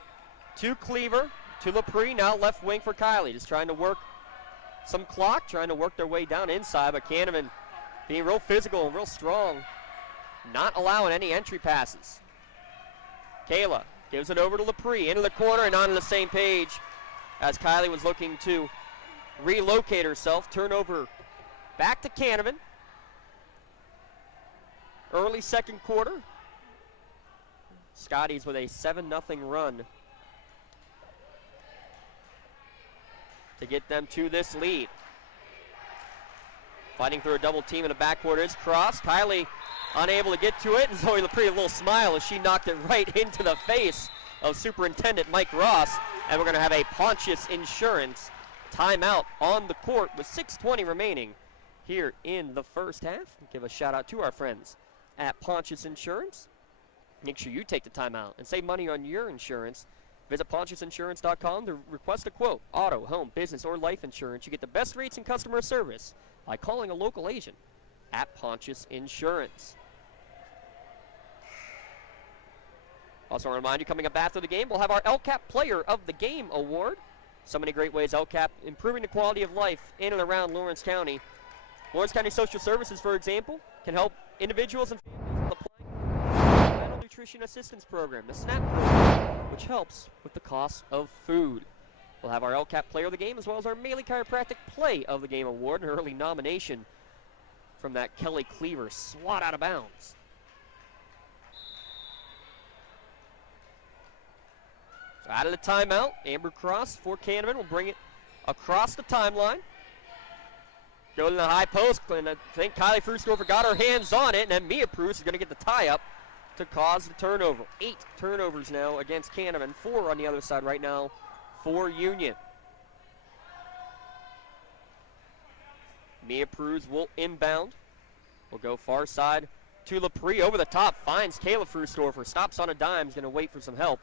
to Cleaver, to Lepre. Now left wing for Kylie. Just trying to work some clock, trying to work their way down inside, but Canevin being real physical and real strong, not allowing any entry passes. Kayla gives it over to Lepre, into the corner and onto the same page as Kylie was looking to relocate herself. Turnover back to Canevin. Early second quarter. Scotties with a 7-0 run to get them to this lead. Fighting through a double team in the backcourt is Cross. Kylie unable to get to it, and Zoe Lepre a little smile as she knocked it right into the face of Superintendent Mike Ross, and we're going to have a Pontius Insurance timeout on the court with 6:20 remaining here in the first half. Give a shout out to our friends at Pontius Insurance. Make sure you take the timeout and save money on your insurance. Visit PontiusInsurance.com to request a quote. Auto, home, business, or life insurance. You get the best rates and customer service by calling a local agent at Pontius Insurance. Also, a reminder, coming up after the game, we'll have our LCAP Player of the Game Award. So many great ways LCAP improving the quality of life in and around Lawrence County. Lawrence County Social Services, for example, can help individuals and families apply for the Mental Nutrition Assistance Program, the SNAP program, which helps with the cost of food. We'll have our LCAP Player of the Game as well as our Maley Chiropractic Play of the Game Award, an early nomination from that Kelly Cleaver swat out of bounds. So out of the timeout, Amber Cross for Canevin will bring it across the timeline. Go to the high post, and I think Kylie Frustover got her hands on it, and then Mia Prus is going to get the tie-up to cause the turnover. 8 turnovers now against Canevin, 4 on the other side right now for Union. Mia Prus will inbound. Will go far side to Lepre over the top, finds Kayla Frustover, stops on a dime, is going to wait for some help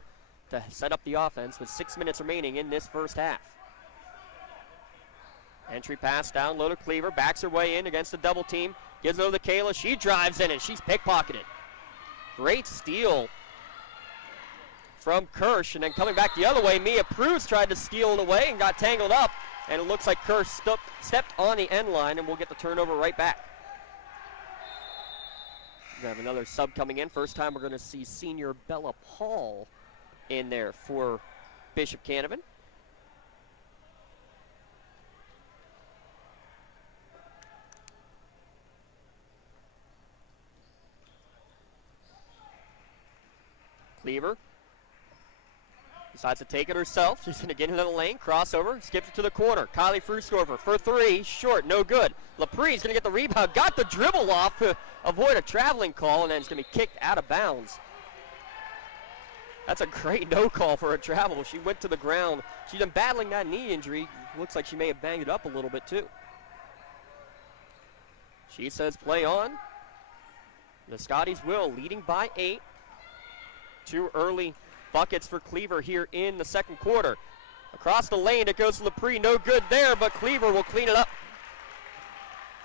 to set up the offense with 6 minutes remaining in this first half. Entry pass down low to Cleaver, backs her way in against the double team, gives it over to Kayla, she drives in and she's pickpocketed. Great steal from Kirsch, and then coming back the other way, Mia Prus tried to steal it away and got tangled up, and it looks like Kirsch stepped on the end line, and we'll get the turnover right back. We have another sub coming in. First time we're going to see senior Bella Paul in there for Bishop Canevin. Cleaver decides to take it herself. She's going to get into the lane, crossover, skips it to the corner. Kylie Frustover for 3, short, no good. Lepre's going to get the rebound, got the dribble off to avoid a traveling call, and then it's going to be kicked out of bounds. That's a great no call for a travel. She went to the ground. She's been battling that knee injury. Looks like she may have banged it up a little bit too. She says play on. The Scotties will, leading by 8. 2 early buckets for Cleaver here in the second quarter. Across the lane, it goes to Lepre. No good there, but Cleaver will clean it up.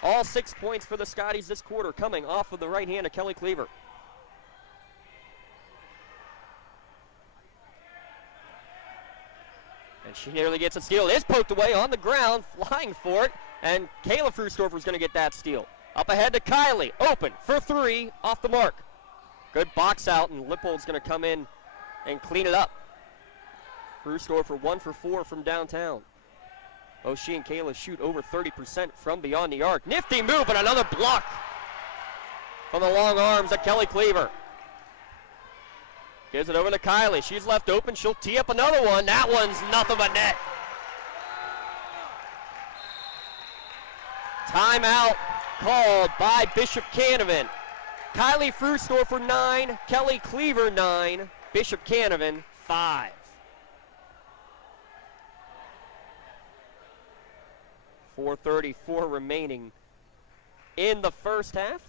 All 6 points for the Scotties this quarter coming off of the right hand of Kelly Cleaver. And she nearly gets a steal. It is poked away on the ground, flying for it, and Kayla Frustover is going to get that steal. Up ahead to Kylie, open for 3, off the mark. Good box out, and Lippold's going to come in and clean it up. Frustover 1 for 4 from downtown. Oh, she and Kayla shoot over 30% from beyond the arc. Nifty move, but another block from the long arms of Kelly Cleaver. Gives it over to Kylie. She's left open. She'll tee up another one. That one's nothing but net. Timeout called by Bishop Canevin. Kylie Frustover 9, Kelly Cleaver 9, Bishop Canevin 5. .434 remaining in the first half.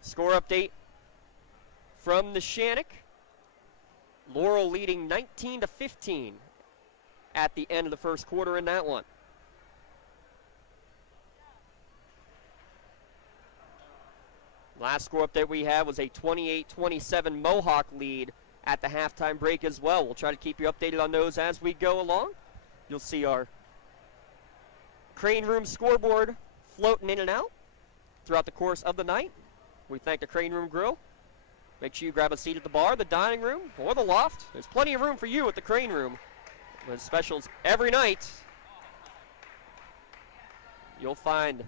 Score update from the Shannock. Laurel leading 19-15 at the end of the first quarter in that one. Last score update we had was a 28-27 Mohawk lead at the halftime break as well. We'll try to keep you updated on those as we go along. You'll see our Crane Room scoreboard floating in and out throughout the course of the night. We thank the Crane Room Grill. Make sure you grab a seat at the bar, the dining room, or the loft. There's plenty of room for you at the Crane Room. With specials every night, you'll find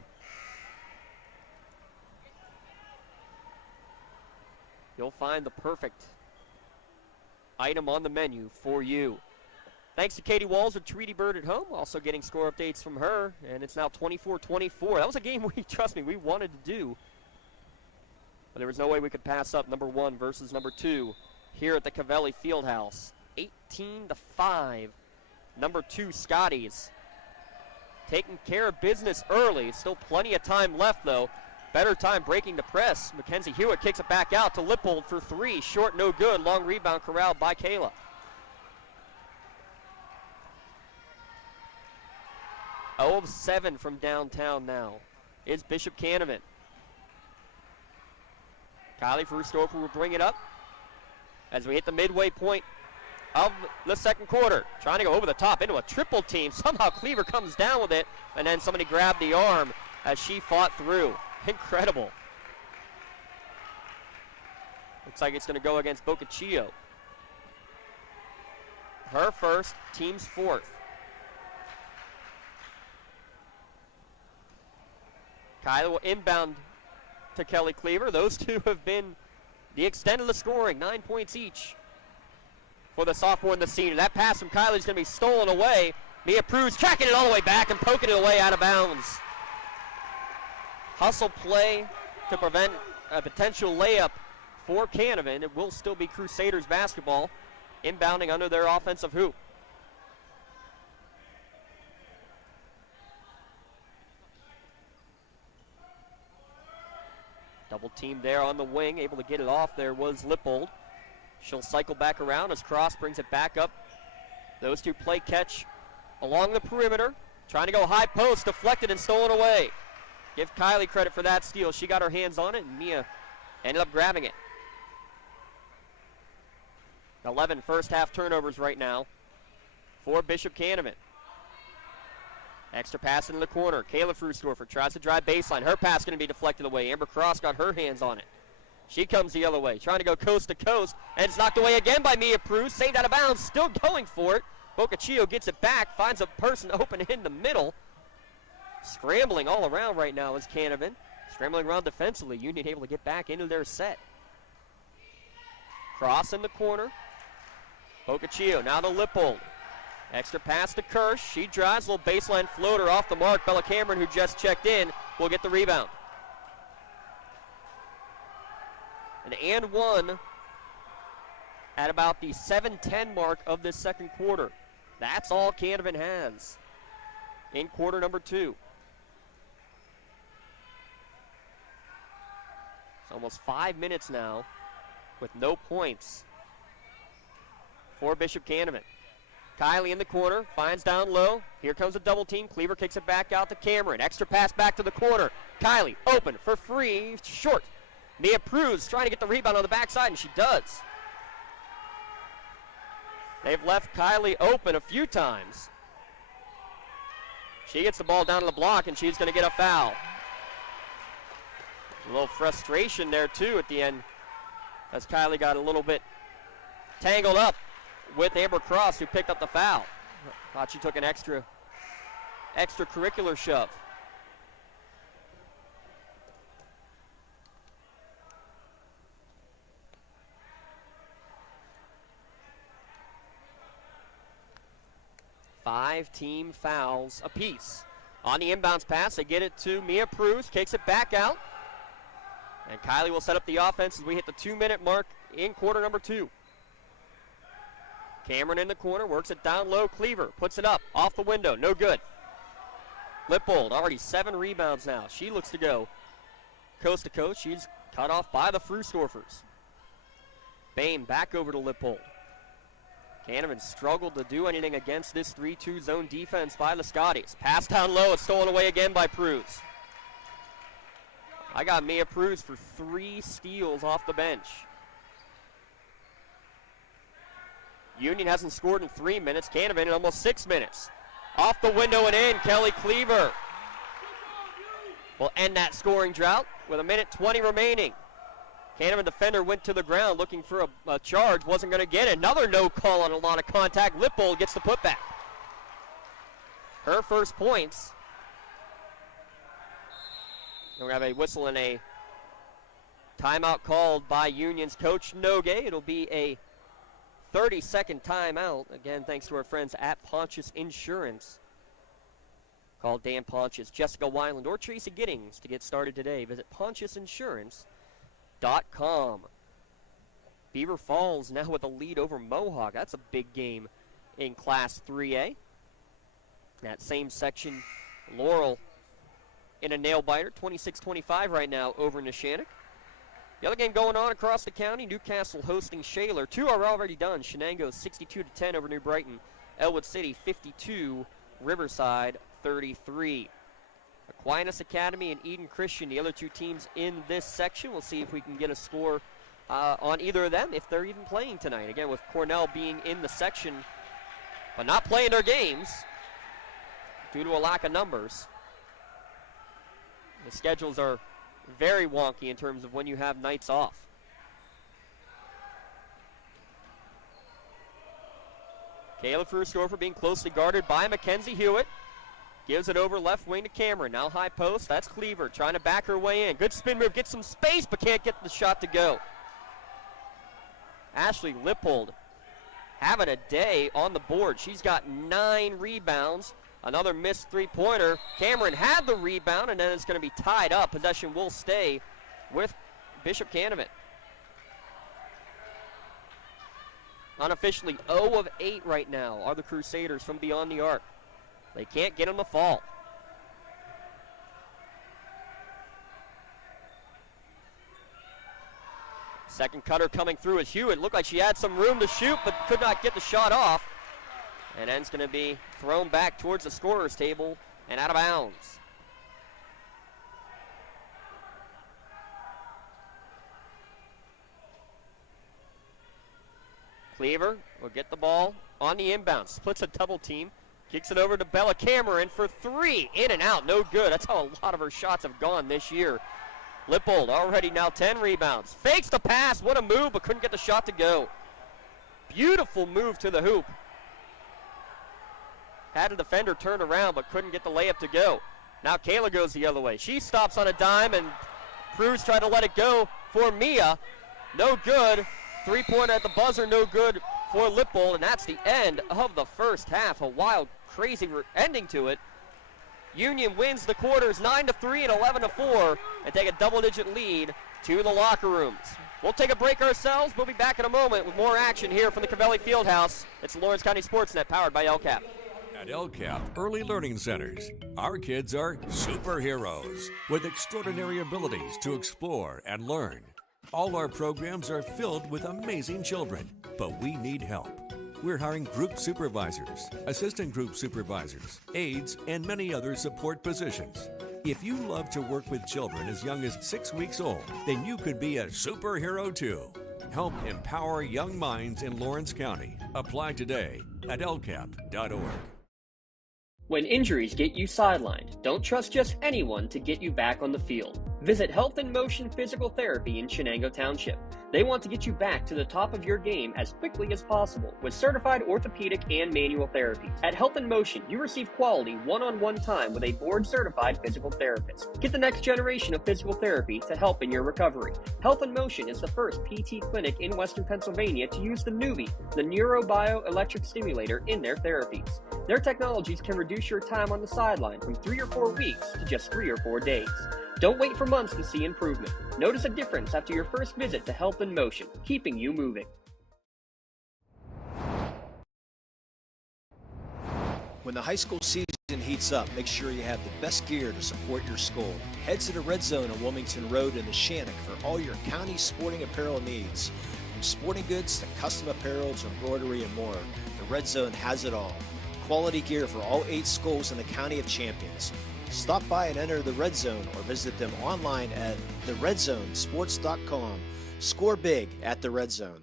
the perfect item on the menu for you. Thanks to Katie Walls of Tweety Bird at home, also getting score updates from her, and it's now 24-24. That was a game we wanted to do. But there was no way we could pass up number 1 versus number 2 here at the Cavelli Fieldhouse. 18-5. Number 2 Scotties taking care of business early. Still plenty of time left, though. Better time breaking the press. Mackenzie Hewitt kicks it back out to Lippold for 3. Short, no good. Long rebound corralled by Kayla. Oh of 7 from downtown now is Bishop Canevin. Kylie Frustorfer will bring it up as we hit the midway point of the second quarter. Trying to go over the top into a triple team. Somehow Cleaver comes down with it, and then somebody grabbed the arm as she fought through. Incredible. Looks like it's going to go against Boccaccio. Her first, team's fourth. Kylie will inbound to Kelly Cleaver. Those two have been the extent of the scoring, 9 points each for the sophomore in the senior. That pass from Kylie is going to be stolen away. Mia Pruz tracking it all the way back and poking it away out of bounds. Hustle play to prevent a potential layup for Canevin. It will still be Crusaders basketball, inbounding under their offensive hoop. Double team there on the wing. Able to get it off there was Lippold. She'll cycle back around as Cross brings it back up. Those two play catch along the perimeter. Trying to go high post, deflected and stolen away. Give Kylie credit for that steal. She got her hands on it, and Mia ended up grabbing it. 11 first half turnovers right now for Bishop Canevin. Extra pass into the corner. Kayla Frustorfer tries to drive baseline. Her pass going to be deflected away. Amber Cross got her hands on it. She comes the other way, trying to go coast to coast, and it's knocked away again by Mia Pruz. Saved out of bounds, still going for it. Boccaccio gets it back, finds a person open in the middle. Scrambling all around right now is Canevin. Scrambling around defensively. Union able to get back into their set. Cross in the corner. Boccaccio now to Lippold. Extra pass to Kirsch. She drives, little baseline floater off the mark. Bella Cameron, who just checked in, will get the rebound. And one at about the 7:10 mark of this second quarter. That's all Canevin has in quarter number 2. It's almost 5 minutes now with no points for Bishop Canevin. Kylie in the corner, finds down low. Here comes a double team. Cleaver kicks it back out to Cameron. Extra pass back to the corner. Kylie open for free, short. Mia Pruz trying to get the rebound on the backside, and she does. They've left Kylie open a few times. She gets the ball down to the block, and she's going to get a foul. A little frustration there, too, at the end, as Kylie got a little bit tangled up with Amber Cross, who picked up the foul. Thought she took an extracurricular shove. Five team fouls apiece. On the inbounds pass, they get it to Mia Pruz, kicks it back out. And Kylie will set up the offense as we hit the 2-minute mark in quarter number 2. Cameron in the corner, works it down low. Cleaver puts it up, off the window, no good. Lippold, already 7 rebounds now. She looks to go coast to coast. She's cut off by the Frustorfers. Bain back over to Lippold. Canevin struggled to do anything against this 3-2 zone defense by the Scotties. Pass down low, it's stolen away again by Pruz. I got Mia Pruz for 3 steals off the bench. Union hasn't scored in 3 minutes. Canevin in almost 6 minutes. Off the window and in, Kelly Cleaver will end that scoring drought with 1:20 remaining. Canevin defender went to the ground looking for a charge, wasn't going to get it. Another no call on a lot of contact. Lippold gets the putback. Her first points. We're going to have a whistle and a timeout called by Union's coach Nogue. It'll be a 30-second timeout. Again, thanks to our friends at Pontius Insurance. Call Dan Pontius, Jessica Weiland, or Tracy Giddings to get started today. Visit PontiusInsurance.com. Beaver Falls now with a lead over Mohawk. That's a big game in Class 3A. That same section, Laurel in a nail-biter, 26-25 right now over Neshannock. The other game going on across the county, Newcastle hosting Shaler. 2 are already done. Shenango 62-10 over New Brighton. Elwood City 52, Riverside 33. Aquinas Academy and Eden Christian, the other 2 teams in this section. We'll see if we can get a score on either of them if they're even playing tonight. Again, with Cornell being in the section but not playing their games due to a lack of numbers. The schedules are very wonky in terms of when you have nights off. Caleb Fruesdorfer being closely guarded by Mackenzie Hewitt. Gives it over left wing to Cameron. Now high post. That's Cleaver trying to back her way in. Good spin move. Gets some space but can't get the shot to go. Ashley Lippold having a day on the board. She's got 9 rebounds. Another missed three-pointer. Cameron had the rebound, and then it's going to be tied up. Possession will stay with Bishop Canevin. Unofficially 0 of 8 right now are the Crusaders from beyond the arc. They can't get them to fall. Second cutter coming through is Hewitt. Looked like she had some room to shoot, but could not get the shot off. And then it's going to be thrown back towards the scorer's table and out of bounds. Cleaver will get the ball on the inbound. Splits a double team. Kicks it over to Bella Cameron for 3. In and out. No good. That's how a lot of her shots have gone this year. Lippold already now 10 rebounds. Fakes the pass. What a move, but couldn't get the shot to go. Beautiful move to the hoop. Had a defender turned around, but couldn't get the layup to go. Now Kayla goes the other way. She stops on a dime, and Cruz tried to let it go for Mia. No good. 3-pointer at the buzzer, no good for Lippold, and that's the end of the first half. A wild, crazy ending to it. Union wins the quarters 9-3 and 11-4 and take a double-digit lead to the locker rooms. We'll take a break ourselves. We'll be back in a moment with more action here from the Cavelli Fieldhouse. It's the Lawrence County Sportsnet, powered by LCAP. At LCAP Early Learning Centers, our kids are superheroes with extraordinary abilities to explore and learn. All our programs are filled with amazing children, but we need help. We're hiring group supervisors, assistant group supervisors, aides, and many other support positions. If you love to work with children as young as 6 weeks old, then you could be a superhero too. Help empower young minds in Lawrence County. Apply today at lcap.org. When injuries get you sidelined, don't trust just anyone to get you back on the field. Visit Health in Motion Physical Therapy in Shenango Township. They want to get you back to the top of your game as quickly as possible with certified orthopedic and manual therapies. At Health in Motion, you receive quality one-on-one time with a board-certified physical therapist. Get the next generation of physical therapy to help in your recovery. Health in Motion is the first PT clinic in Western Pennsylvania to use the Nuvie, the neurobioelectric stimulator, in their therapies. Their technologies can reduce your time on the sideline from 3 or 4 weeks to just 3 or 4 days. Don't wait for months to see improvement. Notice a difference after your first visit to Health in Motion, keeping you moving. When the high school season heats up, make sure you have the best gear to support your school. Head to the Red Zone on Wilmington Road in the Shannock for all your county sporting apparel needs. From sporting goods to custom apparel to embroidery and more, the Red Zone has it all. Quality gear for all 8 schools in the County of Champions. Stop by and enter the Red Zone or visit them online at theredzonesports.com. Score big at the Red Zone.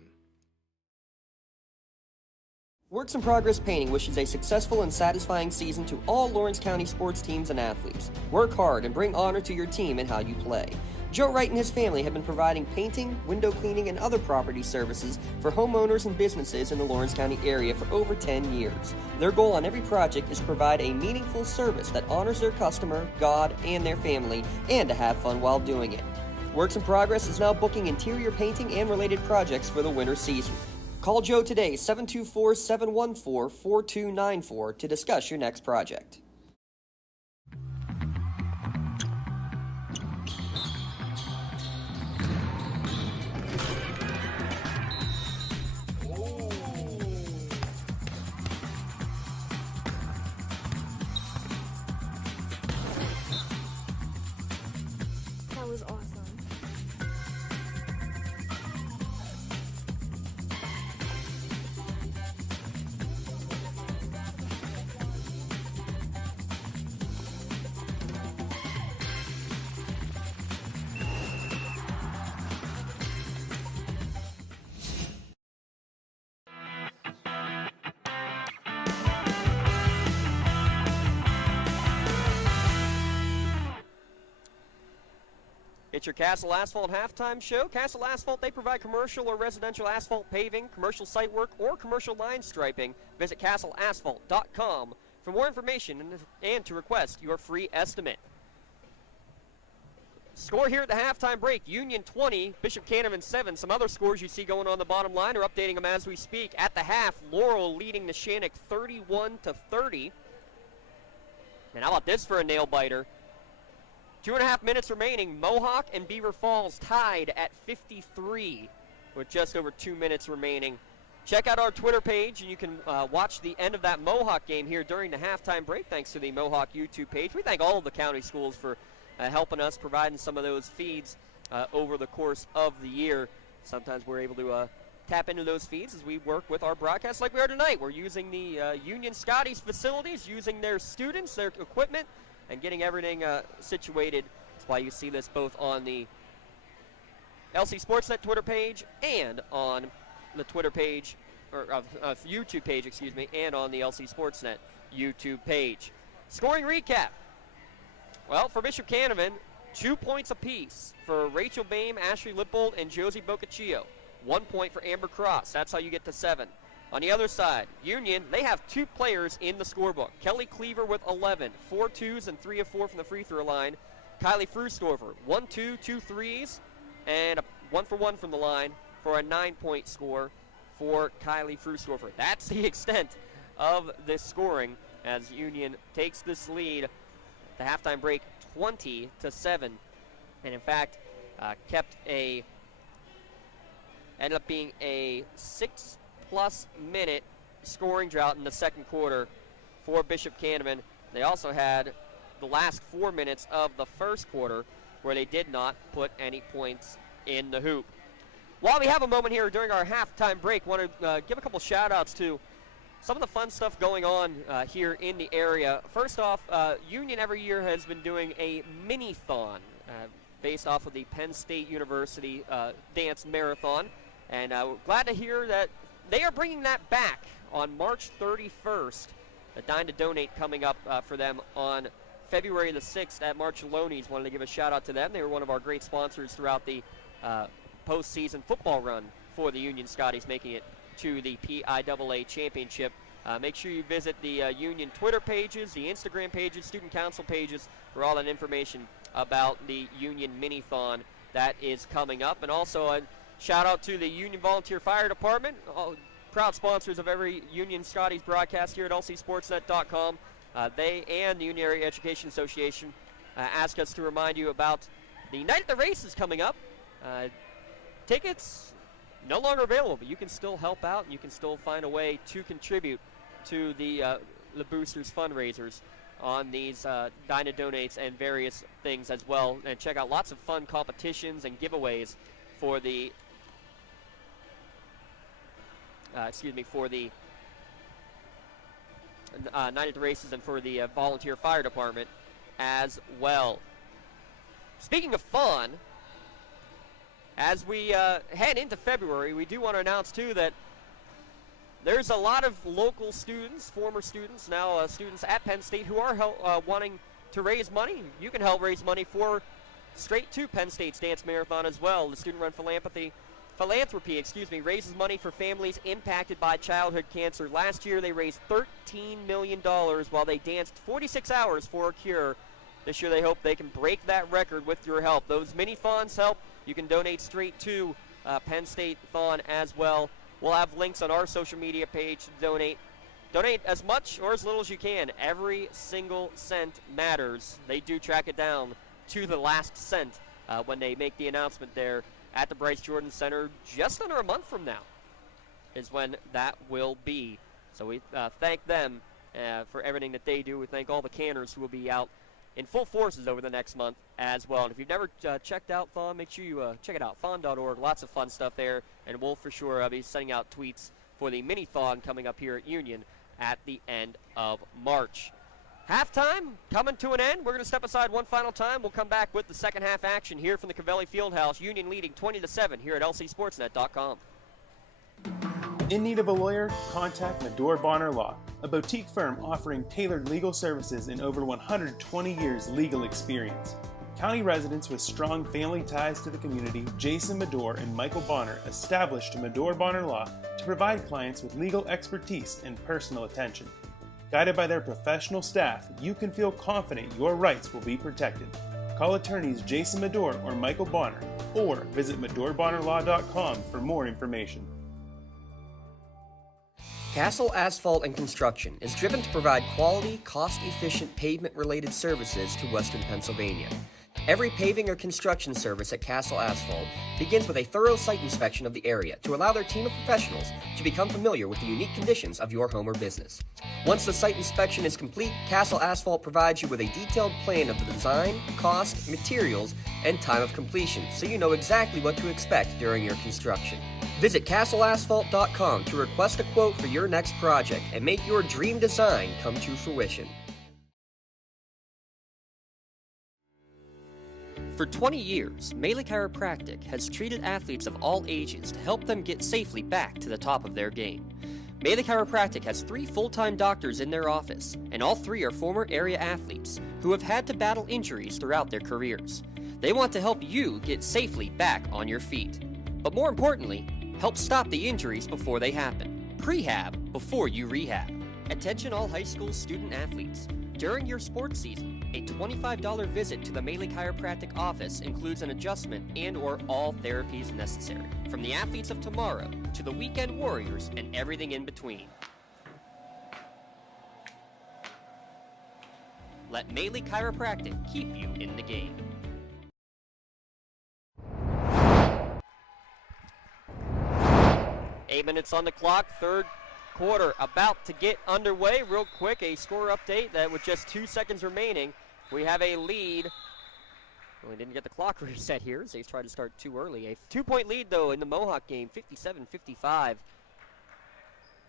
Works in Progress Painting wishes a successful and satisfying season to all Lawrence County sports teams and athletes. Work hard and bring honor to your team and how you play. Joe Wright and his family have been providing painting, window cleaning, and other property services for homeowners and businesses in the Lawrence County area for over 10 years. Their goal on every project is to provide a meaningful service that honors their customer, God, and their family, and to have fun while doing it. Works in Progress is now booking interior painting and related projects for the winter season. Call Joe today, 724-714-4294, to discuss your next project. It's your Castle Asphalt halftime show. Castle Asphalt, they provide commercial or residential asphalt paving, commercial site work, or commercial line striping. Visit castleasphalt.com for more information and to request your free estimate. Score here at the halftime break, Union 20, Bishop Canevin 7. Some other scores you see going on the bottom line are updating them as we speak. At the half, Laurel leading the Shannock 31-30. And how about this for a nail-biter? 2.5 minutes remaining. Mohawk and Beaver Falls tied at 53 with just over 2 minutes remaining. Check out our Twitter page, and you can watch the end of that Mohawk game here during the halftime break, thanks to the Mohawk YouTube page. We thank all of the county schools for helping us, providing some of those feeds over the course of the year. Sometimes we're able to tap into those feeds as we work with our broadcasts like we are tonight. We're using the Union Scotties facilities, using their students, their equipment, and getting everything situated. That's why you see this both on the LC Sportsnet Twitter page and on the Twitter page, or YouTube page, excuse me, and on the LC Sportsnet YouTube page. Scoring recap. Well, for Bishop Canevin, 2 points apiece for Rachel Boehm, Ashley Lippold, and Josie Boccaccio. 1 point for Amber Cross. That's how you get to 7. On the other side, Union, they have 2 players in the scorebook. Kelly Cleaver with 11, 4 twos and 3 of 4 from the free throw line. Kylie Frustorfer, 1 2, 2 threes, and a 1 for 1 from the line for a 9-point score for Kylie Frustorfer. That's the extent of this scoring as Union takes this lead at the halftime break 20-7. And in fact, ended up being a 6+ minute scoring drought in the second quarter for Bishop Canevin. They also had the last 4 minutes of the first quarter where they did not put any points in the hoop. While we have a moment here during our halftime break, want to give a couple shout outs to some of the fun stuff going on here in the area. First off, Union every year has been doing a mini-thon based off of the Penn State University dance marathon. And we're glad to hear that they are bringing that back on March 31st. A Dine to Donate coming up for them on February the 6th at Marcelloni's. Wanted to give a shout out to them. They were one of our great sponsors throughout the postseason football run for the Union Scotties, making it to the PIAA championship. Make sure you visit the Union Twitter pages, the Instagram pages, student council pages for all that information about the Union Mini-thon that is coming up. And also a shout out to the Union Volunteer Fire Department, proud sponsors of every Union Scotties broadcast here at lcsportsnet.com. They and the Union Area Education Association ask us to remind you about the Night at the Races coming up. Tickets no longer available, but you can still help out and you can still find a way to contribute to the Boosters fundraisers on these Dine to Donates and various things as well. And check out lots of fun competitions and giveaways for the for the Night at the Races and for the Volunteer Fire Department as well. Speaking of fun, as we head into February, we do want to announce too that there's a lot of local students, former students, now students at Penn State who are wanting to raise money. You can help raise money for Straight to Penn State's Dance Marathon as well. The Student Run Philanthropy raises money for families impacted by childhood cancer. Last year they raised $13 million while they danced 46 hours for a cure. This year they hope they can break that record with your help. Those mini-thons help. You can donate straight to Penn State Thon as well. We'll have links on our social media page to donate. Donate as much or as little as you can. Every single cent matters. They do track it down to the last cent when they make the announcement there at the Bryce Jordan Center just under a month from now is when that will be. So we thank them for everything that they do. We thank all the canners who will be out in full forces over the next month as well. And if you've never checked out Thon, make sure you check it out, thon.org. Lots of fun stuff there. And we'll for sure be sending out tweets for the mini-thon coming up here at Union at the end of March. Halftime coming to an end. We're going to step aside one final time. We'll come back with the second half action here from the Cavelli Fieldhouse. Union leading 20-7 here at lcsportsnet.com. In need of a lawyer? Contact Medor Bonner Law, a boutique firm offering tailored legal services and over 120 years legal experience. County residents with strong family ties to the community, Jason Medore and Michael Bonner, established Medore Bonner Law to provide clients with legal expertise and personal attention. Guided by their professional staff, you can feel confident your rights will be protected. Call attorneys Jason Medore or Michael Bonner, or visit MedoreBonnerLaw.com for more information. Castle Asphalt and Construction is driven to provide quality, cost-efficient pavement-related services to Western Pennsylvania. Every paving or construction service at Castle Asphalt begins with a thorough site inspection of the area to allow their team of professionals to become familiar with the unique conditions of your home or business. Once the site inspection is complete, Castle Asphalt provides you with a detailed plan of the design, cost, materials, and time of completion, so you know exactly what to expect during your construction. Visit castleasphalt.com to request a quote for your next project and make your dream design come to fruition. For 20 years, Melee Chiropractic has treated athletes of all ages to help them get safely back to the top of their game. Melee Chiropractic has 3 full-time doctors in their office, and all 3 are former area athletes who have had to battle injuries throughout their careers. They want to help you get safely back on your feet, but more importantly, help stop the injuries before they happen. Prehab before you rehab. Attention all high school student athletes. During your sports season, a $25 visit to the Melee Chiropractic office includes an adjustment and/or all therapies necessary, from the athletes of tomorrow to the weekend warriors and everything in between. Let Melee Chiropractic keep you in the game. Eight minutes on the clock, third quarter about to get underway. Real quick, a score update that with just 2 seconds remaining, we have a lead. Well, we didn't get the clock reset here, so he's tried to start too early. A 2-point lead, though, in the Mohawk game, 57-55.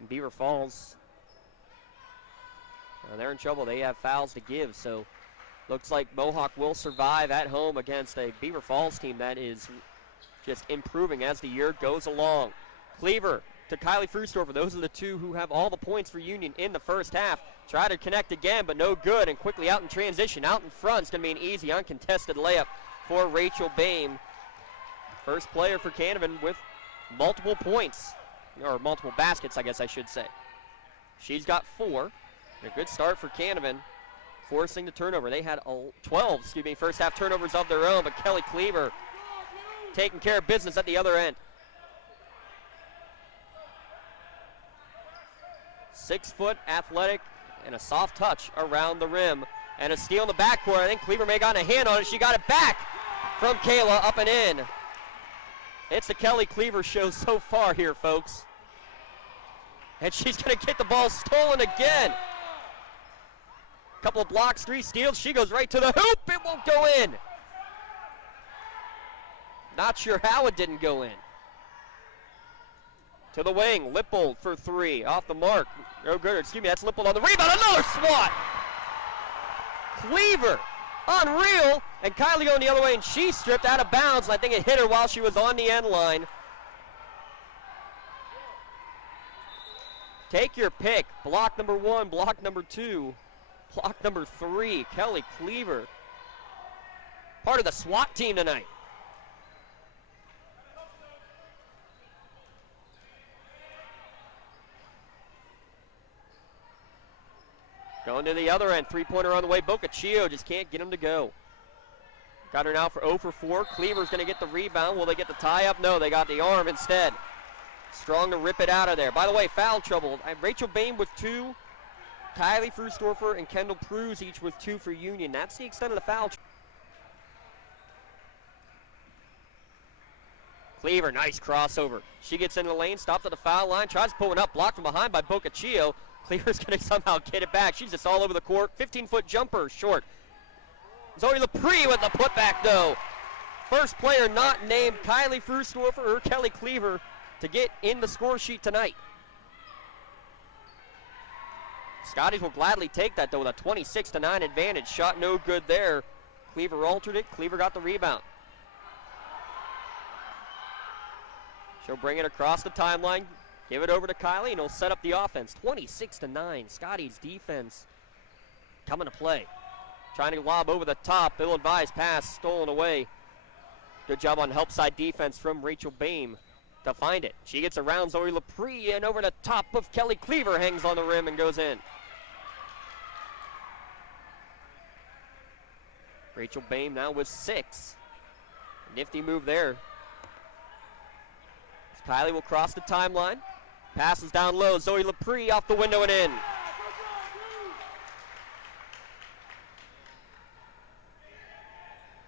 Beaver Falls, they're in trouble. They have fouls to give, so looks like Mohawk will survive at home against a Beaver Falls team that is just improving as the year goes along. Cleaver to Kylie Frustorfer. Those are the two who have all the points for Union in the first half. Try to connect again, but no good, and quickly out in transition. Out in front, it's going to be an easy, uncontested layup for Rachel Bame. First player for Canevin with multiple points, or multiple baskets, I guess I should say. She's got 4. A good start for Canevin, forcing the turnover. They had 12, first half turnovers of their own, but Kelly Cleaver taking care of business at the other end. 6-foot, athletic, and a soft touch around the rim. And a steal in the backcourt. I think Cleaver may have gotten a hand on it. She got it back from Kayla, up and in. It's the Kelly Cleaver show so far here, folks. And she's going to get the ball stolen again. Couple of blocks, 3 steals. She goes right to the hoop. It won't go in. Not sure how it didn't go in. To the wing, Lippold for 3, off the mark. No good, that's Lippold on the rebound, another swat! Cleaver, unreal, and Kylie going the other way, and she stripped out of bounds, and I think it hit her while she was on the end line. Take your pick, block number 1, block number 2, block number 3, Kelly Cleaver. Part of the SWAT team tonight. Going to the other end, 3-pointer on the way. Boccaccio just can't get him to go. Got her now for 0 for 4. Cleaver's going to get the rebound. Will they get the tie up? No, they got the arm instead. Strong to rip it out of there. By the way, foul trouble. Rachel Bame with 2. Kylie Frustorfer and Kendall Pruse each with 2 for Union. That's the extent of the foul trouble. Cleaver, nice crossover. She gets into the lane, stops at the foul line, tries to pull one up, blocked from behind by Boccaccio. Cleaver's going to somehow get it back. She's just all over the court. 15-foot jumper, short. Zoe Lepre with the putback, though. First player not named Kylie Frustorfer or Kelly Cleaver to get in the score sheet tonight. Scotties will gladly take that, though, with a 26-9 advantage. Shot no good there. Cleaver altered it. Cleaver got the rebound. She'll bring it across the timeline. Give it over to Kylie, and he'll set up the offense. 26-9. Scotty's defense coming to play. trying to lob over the top. Ill-advised pass stolen away. Good job on help side defense from Rachel Bame to find it. She gets around Zoe Lepre and over the top of Kelly Cleaver, hangs on the rim and goes in. Rachel Bame now with 6. Nifty move there. Kylie will cross the timeline. Passes down low. Zoe Lepre off the window and in.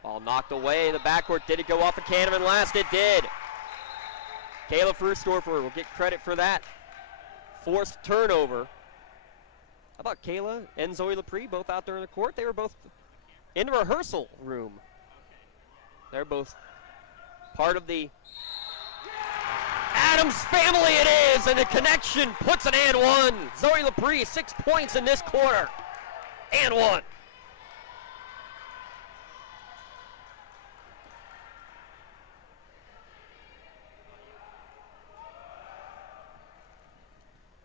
Ball knocked away. The backcourt. Did it go off of Canevin last? It did. Kayla Frustorfer will get credit for that forced turnover. How about Kayla and Zoe Lepre both out there in the court? They were both in the rehearsal room. They're both part of the Adams family it is, and the connection puts an and one. Zoe Lepre, 6 points in this quarter. And one.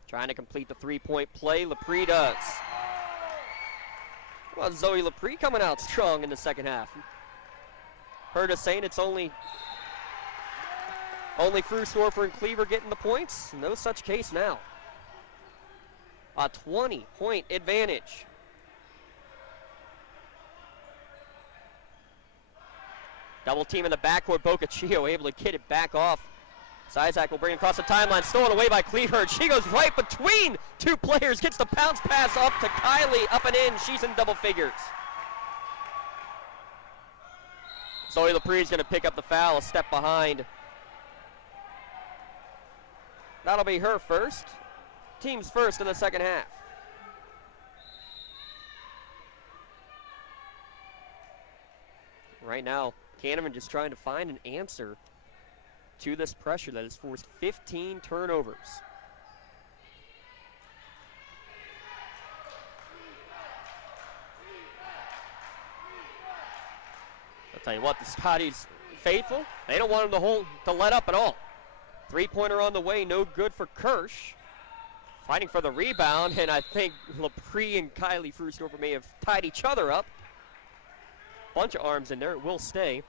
Trying to complete the three-point play. Lepre does. Well, Zoe Lepre coming out strong in the second half. Heard us saying it's only Frustorfer and Cleaver getting the points. No such case now. A 20-point advantage. Double team in the backcourt. Boccaccio able to get it back off. Sizak will bring it across the timeline. Stolen away by Cleaver. She goes right between two players. Gets the bounce pass up to Kylie. Up and in. She's in double figures. Zoe Lepre is going to pick up the foul. A step behind. That'll be her first. Team's first in the second half. Right now, Canevin just trying to find an answer to this pressure that has forced 15 turnovers. I'll tell you what, the Scotties faithful, they don't want them to let up at all. Three-pointer on the way, no good for Kirsch. Fighting for the rebound, and I think Lepre and Kylie Frustorfer may have tied each other up. Bunch of arms in there. It will stay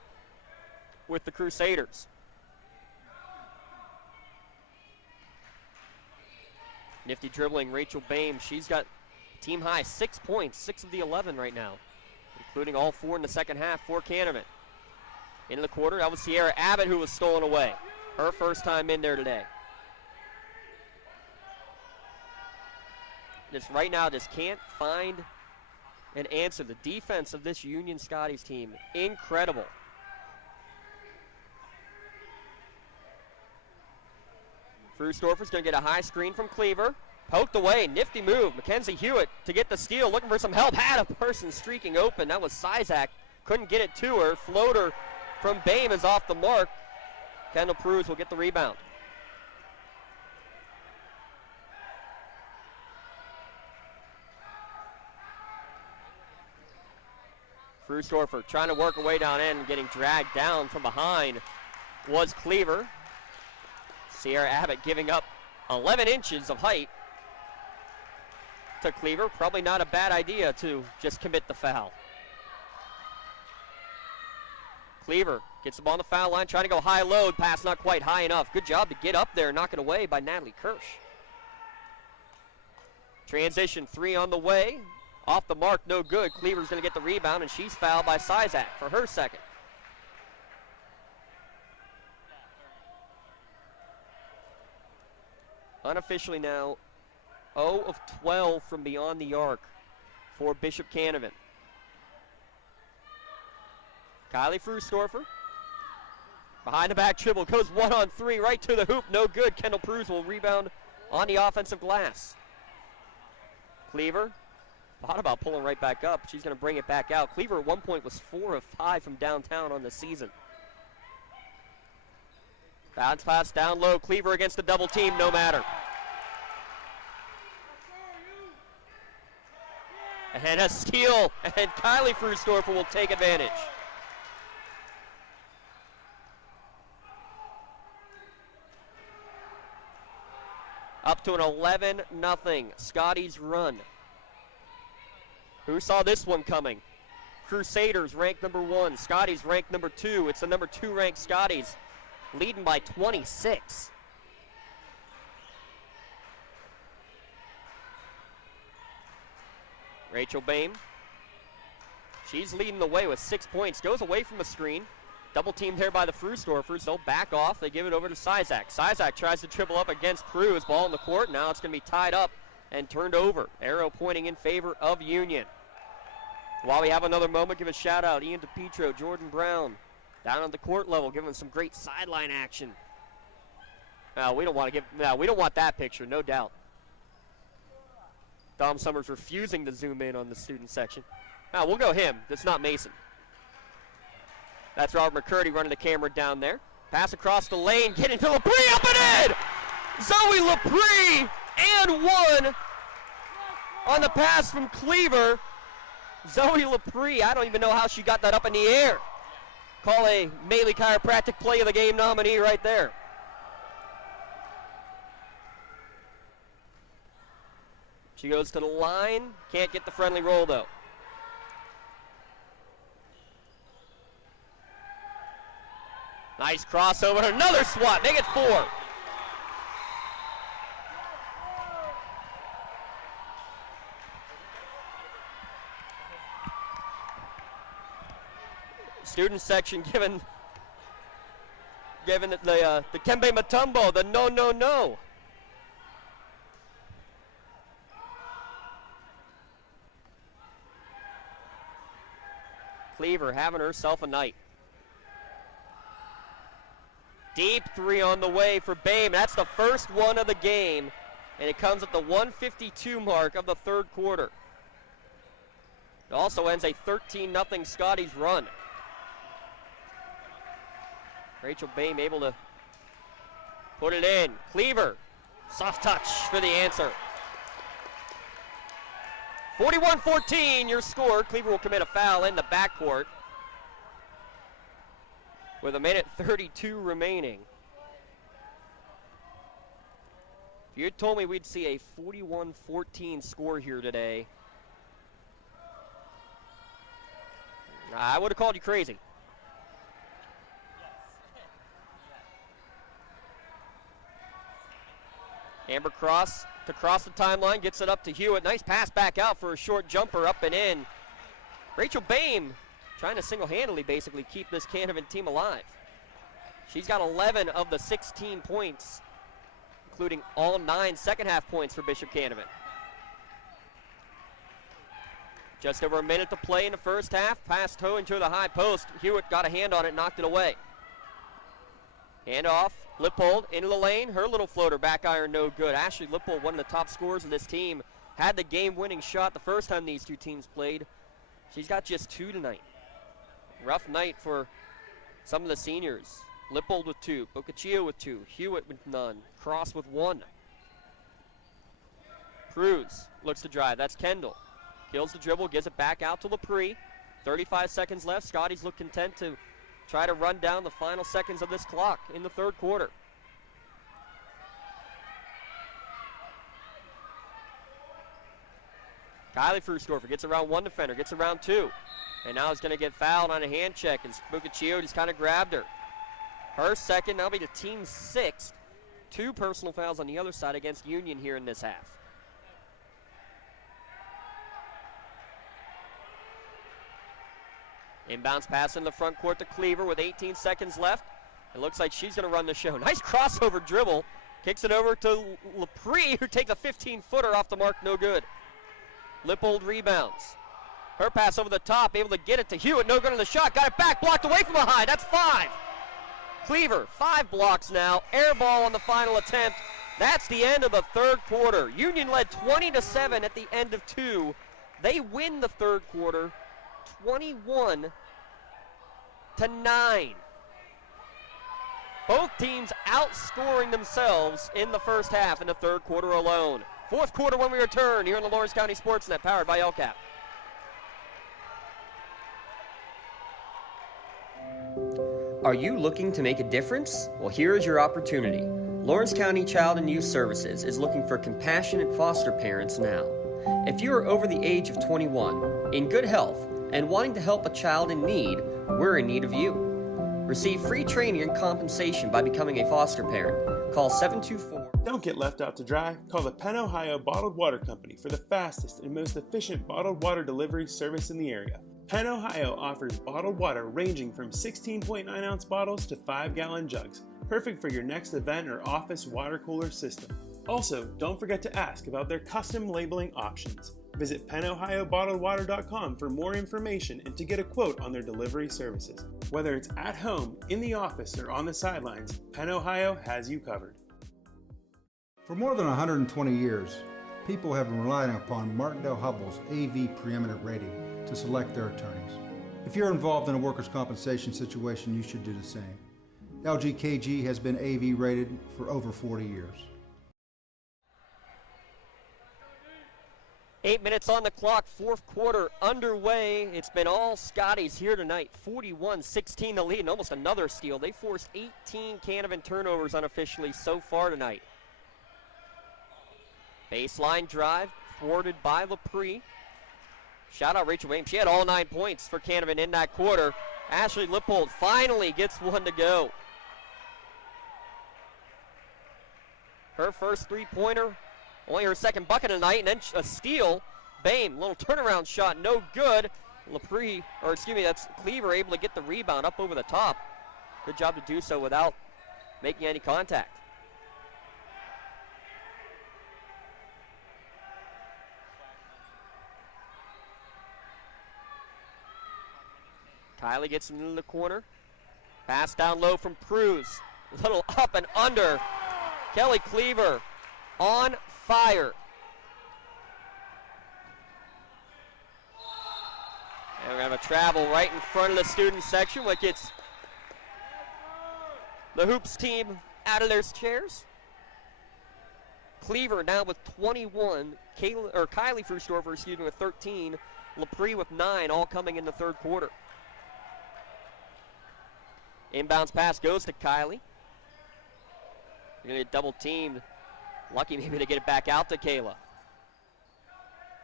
with the Crusaders. Nifty dribbling, Rachel Bame. She's got team high 6 points, 6 of the 11 right now, including all 4 in the second half for Canevin. Into the quarter, that was Sierra Abbott who was stolen away. Her first time in there today. Right now just can't find an answer. The defense of this Union Scotties team, incredible. Frustorfer's going to get a high screen from Cleaver. Poked away, nifty move. Mackenzie Hewitt to get the steal, looking for some help. Had a person streaking open. That was Sizak. Couldn't get it to her. Floater from Bame is off the mark. Kendall Pruz will get the rebound. Frustorfer trying to work her way down in, getting dragged down from behind was Cleaver. Sierra Abbott giving up 11 inches of height to Cleaver. Probably not a bad idea to just commit the foul. Cleaver gets the ball on the foul line, trying to go high load. Pass not quite high enough. Good job to get up there, knock it away by Natalie Kirsch. Transition 3 on the way. Off the mark, no good. Cleaver's going to get the rebound, and she's fouled by Sizak for her second. Unofficially now, 0 of 12 from beyond the arc for Bishop Canevin. Kylie Frustorfer. Behind the back dribble, goes 1-on-3 right to the hoop, no good. Kendall Pruz will rebound on the offensive glass. Cleaver thought about pulling right back up. She's going to bring it back out. Cleaver at one point was 4 of 5 from downtown on the season. Bounce pass down low. Cleaver against the double team, no matter. And a steal, and Kylie Frustorfer will take advantage. Up to an 11-0 Scotties run. Who saw this one coming? Crusaders ranked number 1. Scotties ranked number 2. It's the number 2 ranked Scotties leading by 26. Rachel Bame. She's leading the way with 6 points. Goes away from the screen. Double teamed there by the Frusdorfers. They'll back off. They give it over to Sizak. Sizak tries to triple up against Cruz. Ball in the court. Now it's going to be tied up and turned over. Arrow pointing in favor of Union. While we have another moment, give a shout out. Ian DePietro, Jordan Brown, down on the court level, giving some great sideline action. We don't want that picture, no doubt. Dom Summers refusing to zoom in on the student section. We'll go him. That's not Mason. That's Robert McCurdy running the camera down there. Pass across the lane, getting to Lepre, up and in! Zoe Lepre, and one on the pass from Cleaver. Zoe Lepre, I don't even know how she got that up in the air. Call a Maley Chiropractic Play of the Game nominee right there. She goes to the line, can't get the friendly roll though. Nice crossover, another swat, make it 4. Student section giving the Kembe Mutombo the no. Cleaver having herself a night. Deep 3 on the way for Bame. That's the first one of the game, and it comes at the 1:52 mark of the third quarter. It also ends a 13-0 Scotties run. Rachel Bame able to put it in. Cleaver, soft touch for the answer. 41-14, your score. Cleaver will commit a foul in the backcourt with 1:32 remaining. If you had told me we'd see a 41-14 score here today, I would have called you crazy. Amber Cross to cross the timeline, gets it up to Hewitt. Nice pass back out for a short jumper, up and in. Rachel Bame trying to single-handedly basically keep this Canevin team alive. She's got 11 of the 16 points, including all 9 second-half points for Bishop Canevin. Just over a minute to play in the first half. Pass toe into the high post. Hewitt got a hand on it, knocked it away. Hand off. Lippold into the lane. Her little floater back iron no good. Ashley Lippold, one of the top scorers of this team, had the game-winning shot the first time these two teams played. She's got just 2 tonight. Rough night for some of the seniors. Lippold with 2, Boccaccio with 2, Hewitt with none, Cross with 1. Cruz looks to drive. That's Kendall. Kills the dribble, gives it back out to Lepre. 35 seconds left. Scotties look content to try to run down the final seconds of this clock in the third quarter. Kylie Frusdorfer gets around one defender, gets around 2. And now is going to get fouled on a hand check, and Boccaccio just kind of grabbed her. Her second, that'll be the team's 6th. 2 personal fouls on the other side against Union here in this half. Inbounds pass in the front court to Cleaver with 18 seconds left. It looks like she's going to run the show. Nice crossover dribble. Kicks it over to Lepre, who takes a 15-footer off the mark, no good. Lippold rebounds. Her pass over the top, able to get it to Hewitt, no good on the shot. Got it back, blocked away from behind. That's 5. Cleaver, 5 blocks now. Air ball on the final attempt. That's the end of the third quarter. Union led 20-7 at the end of 2. They win the third quarter 21-9. Both teams outscoring themselves in the first half in the third quarter alone. Fourth quarter when we return here on the Lawrence County Sportsnet, powered by LCAP. Are you looking to make a difference? Well, here is your opportunity. Lawrence County Child and Youth Services is looking for compassionate foster parents now. If you are over the age of 21, in good health, and wanting to help a child in need, we're in need of you. Receive free training and compensation by becoming a foster parent. Call 724. Don't get left out to dry. Call the Penn Ohio Bottled Water Company for the fastest and most efficient bottled water delivery service in the area. Penn Ohio offers bottled water ranging from 16.9-ounce bottles to 5-gallon jugs, perfect for your next event or office water cooler system. Also, don't forget to ask about their custom labeling options. Visit PennOhioBottledWater.com for more information and to get a quote on their delivery services. Whether it's at home, in the office, or on the sidelines, Penn Ohio has you covered. For more than 120 years, people have been relying upon Martindale-Hubbell's AV preeminent rating to select their attorneys. If you're involved in a workers' compensation situation, you should do the same. LGKG has been AV rated for over 40 years. 8 minutes on the clock, fourth quarter underway. It's been all Scotties here tonight. 41-16 the lead, and almost another steal. They forced 18 Canevin turnovers unofficially so far tonight. Baseline drive, thwarted by LaPree. Shout out Rachel Williams. She had all 9 points for Canevin in that quarter. Ashley Lippold finally gets one to go. Her first three-pointer, only her second bucket of the night, and then a steal. Bame, little turnaround shot, no good. That's Cleaver able to get the rebound up over the top. Good job to do so without making any contact. Kylie gets into the corner. Pass down low from Cruz. A little up and under. Kelly Cleaver on fire. And we're going to have a travel right in front of the student section, which gets the Hoops team out of their chairs. Cleaver now with 21. Kylie Frustorfer, with 13. LaPree with 9, all coming in the third quarter. Inbounds pass goes to Kylie. You're going to get double teamed. Lucky maybe to get it back out to Kayla.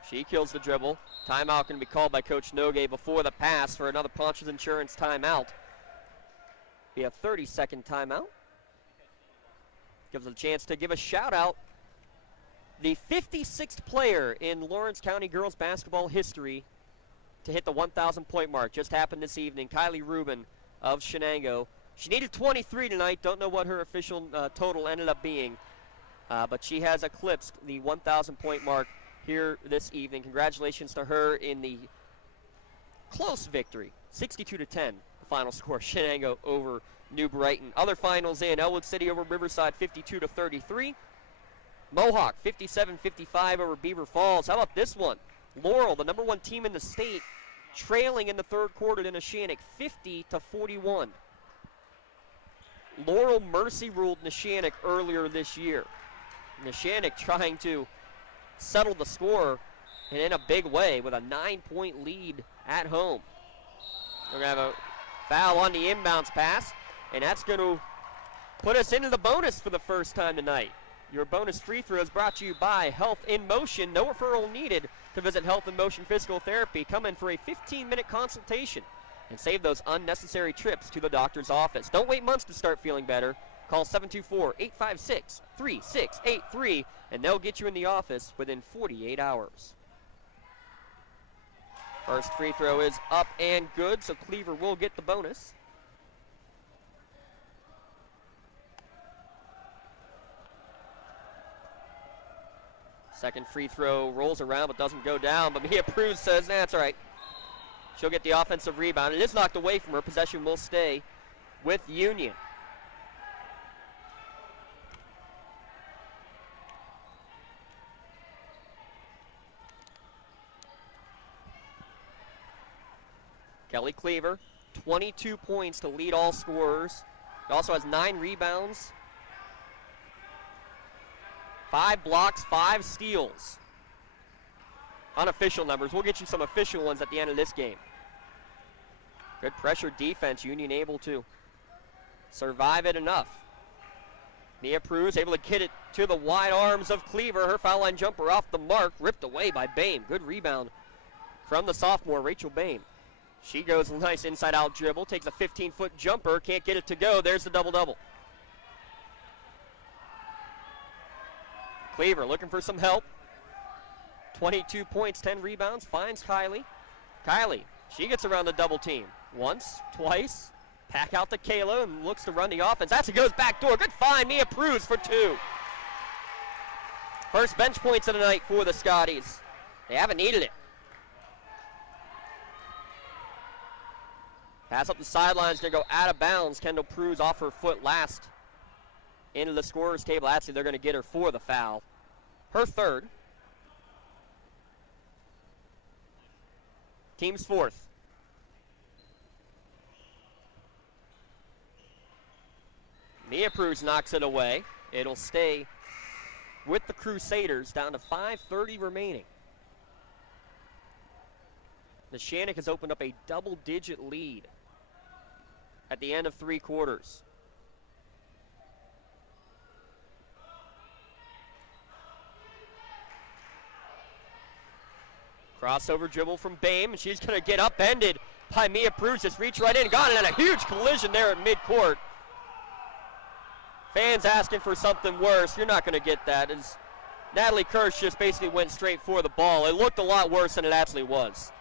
She kills the dribble. Timeout going to be called by Coach Nogue before the pass for another Ponch's Insurance timeout. Be a 30-second timeout. Gives us a chance to give a shout out. The 56th player in Lawrence County girls basketball history to hit the 1,000-point mark. Just happened this evening. Kylie Rubin of Shenango. She needed 23 tonight. Don't know what her official total ended up being. But she has eclipsed the 1,000-point mark here this evening. Congratulations to her in the close victory. 62-10, the final score. Shenango over New Brighton. Other finals in. Elwood City over Riverside, 52-33. Mohawk, 57-55 over Beaver Falls. How about this one? Laurel, the number 1 team in the state, trailing in the third quarter to Neshannock, 50-41. Laurel mercy ruled Neshannock earlier this year. Neshannock trying to settle the score and in a big way with a 9-point lead at home. We're going to have a foul on the inbounds pass, and that's going to put us into the bonus for the first time tonight. Your bonus free throw is brought to you by Health in Motion. No referral needed to visit Health in Motion Physical Therapy. Come in for a 15-minute consultation and save those unnecessary trips to the doctor's office. Don't wait months to start feeling better. Call 724-856-3683, and they'll get you in the office within 48 hours. First free throw is up and good, so Cleaver will get the bonus. Second free throw rolls around but doesn't go down, but Mia Pruz says, that's all right. She'll get the offensive rebound. It is knocked away from her. Possession will stay with Union. Kelly Cleaver, 22 points to lead all scorers. He also has 9 rebounds, 5 blocks, 5 steals. Unofficial numbers. We'll get you some official ones at the end of this game. Good pressure defense. Union able to survive it enough. Mia Pruz able to get it to the wide arms of Cleaver. Her foul line jumper off the mark. Ripped away by Bame. Good rebound from the sophomore, Rachel Bame. She goes a nice inside-out dribble, takes a 15-foot jumper, can't get it to go. There's the double-double. Cleaver looking for some help. 22 points, 10 rebounds, finds Kylie. Kylie, she gets around the double team. Once, twice, pack out to Kayla and looks to run the offense. That's it, goes back door. Good find, Mia Pruz for 2. First bench points of the night for the Scotties. They haven't needed it. Pass up the sidelines, going to go out of bounds. Kendall Pruz off her foot last into the scorer's table. Actually, they're going to get her for the foul. Her third. Team's fourth. Mia Pruz knocks it away. It'll stay with the Crusaders down to 5:30 remaining. The Shannock has opened up a double-digit lead at the end of 3 quarters. Crossover dribble from Bame, and she's going to get upended by Mia Pruz. Just reach right in, got it, and a huge collision there at midcourt. Fans asking for something worse. You're not going to get that. As Natalie Kirsch just basically went straight for the ball. It looked a lot worse than it actually was.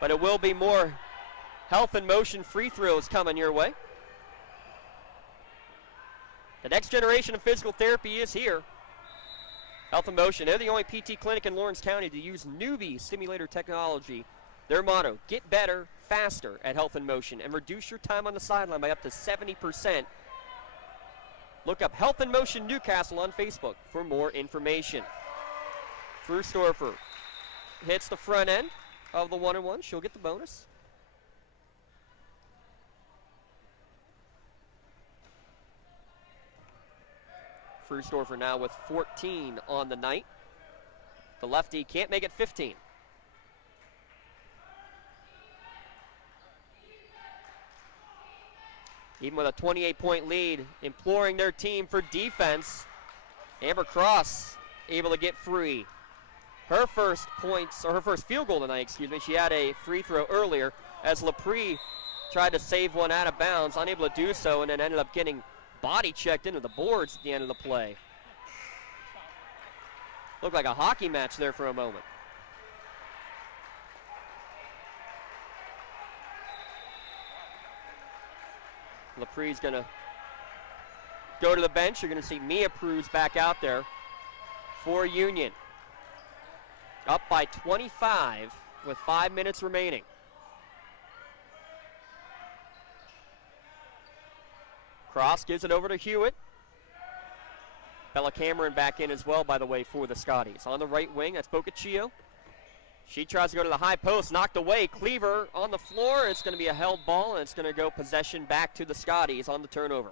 But it will be more health and motion free throws coming your way. The next generation of physical therapy is here. Health and Motion, they're the only PT clinic in Lawrence County to use newbie stimulator technology. Their motto, get better, faster at Health and Motion and reduce your time on the sideline by up to 70%. Look up Health and Motion Newcastle on Facebook for more information. Frustorfer hits the front end of the 1-and-1. She'll get the bonus. Frustorfer now with 14 on the night. The lefty can't make it 15. Even with a 28-point lead, imploring their team for defense. Amber Cross able to get free. Her first points, or her first field goal tonight, excuse me, she had a free throw earlier as Lepre tried to save one out of bounds, unable to do so, and then ended up getting body checked into the boards at the end of the play. Looked like a hockey match there for a moment. Lepre's going to go to the bench. You're going to see Mia Pruz back out there for Union. Up by 25 with 5 minutes remaining. Cross gives it over to Hewitt. Bella Cameron back in as well, by the way, for the Scotties. On the right wing, that's Boccaccio. She tries to go to the high post, knocked away. Cleaver on the floor. It's going to be a held ball, and it's going to go possession back to the Scotties on the turnover.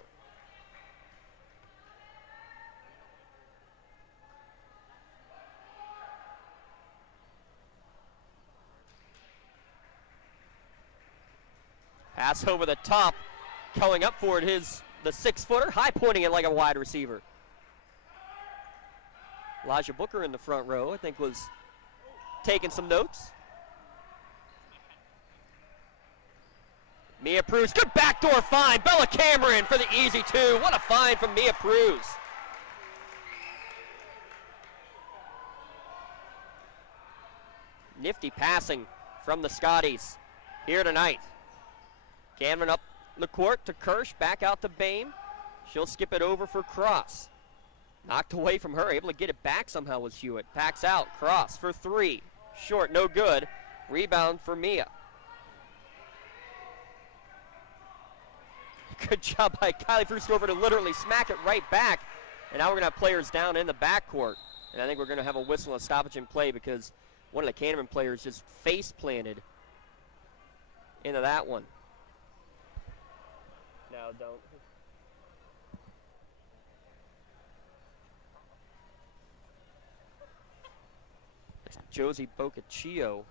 Pass over the top. Going up for it is the 6-footer, high pointing it like a wide receiver. Elijah Booker in the front row, I think, was taking some notes. Mia Pruz, good backdoor find. Bella Cameron for the easy 2. What a find from Mia Pruz. Nifty passing from the Scotties here tonight. Canevin up the court to Kirsch, back out to Bame. She'll skip it over for Cross. Knocked away from her, able to get it back somehow was Hewitt. Packs out, Cross for 3. Short, no good. Rebound for Mia. Good job by Kylie Frustorfer to literally smack it right back. And now we're going to have players down in the backcourt. And I think we're going to have a whistle and stoppage in play because one of the Canevin players just face planted into that one. No, don't. It's Josie Boccaccio.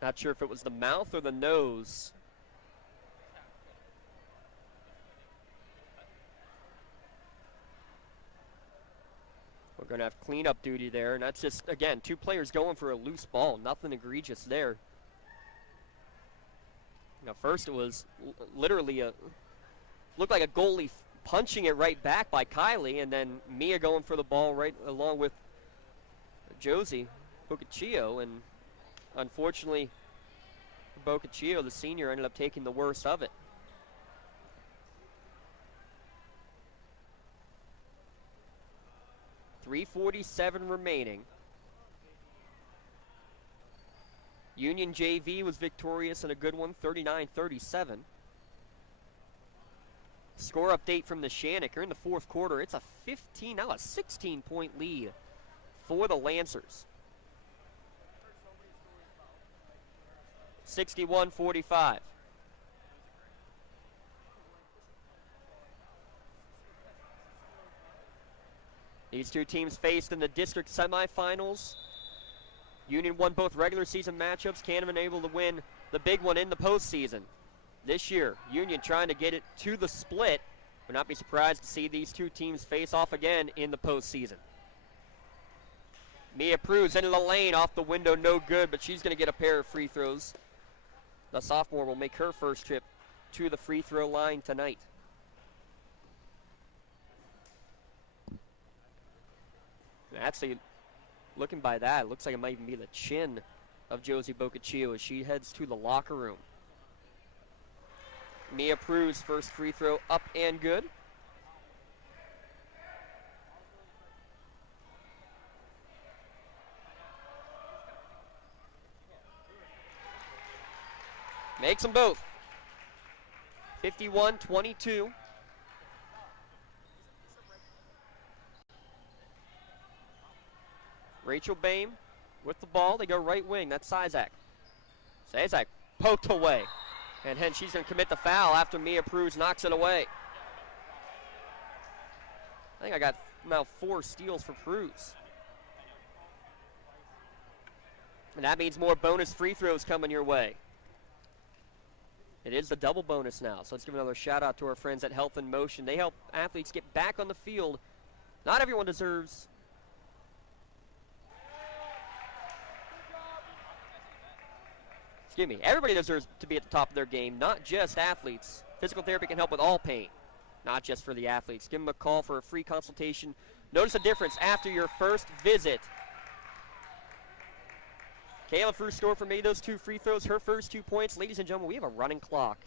Not sure if it was the mouth or the nose. We'll Going to have cleanup duty there, and that's just, again, 2 players going for a loose ball. Nothing egregious there. Now, first it was literally looked like a goalie punching it right back by Kylie, and then Mia going for the ball right along with Josie Boccaccio, and unfortunately, Boccaccio, the senior, ended up taking the worst of it. .347 remaining. Union JV was victorious in a good one, 39-37. Score update from the Shannock. In the 4th quarter, it's a 16-point lead for the Lancers. 61-45. These 2 teams faced in the district semifinals. Union won both regular season matchups. Canevin able to win the big one in the postseason. This year, Union trying to get it to the split. Would not be surprised to see these 2 teams face off again in the postseason. Mia Pruz into the lane, off the window, no good, but she's going to get a pair of free throws. The sophomore will make her first trip to the free throw line tonight. Actually, looking by that, it looks like it might even be the chin of Josie Boccaccio as she heads to the locker room. Mia Pruz, first free throw up and good. Makes them both. 51-22. Rachel Boehm with the ball. They go right wing. That's Sizak. Sizak poked away. And hence she's going to commit the foul after Mia Pruz knocks it away. I think I got now 4 steals for Pruz. And that means more bonus free throws coming your way. It is the double bonus now, so let's give another shout out to our friends at Health in Motion. They help athletes get back on the field. Not everyone deserves everybody deserves to be at the top of their game, not just athletes. Physical therapy can help with all pain, not just for the athletes. Give them a call for a free consultation. Notice a difference after your first visit. Kayla Fruestorfer made those 2 free throws, her first 2 points. Ladies and gentlemen, we have a running clock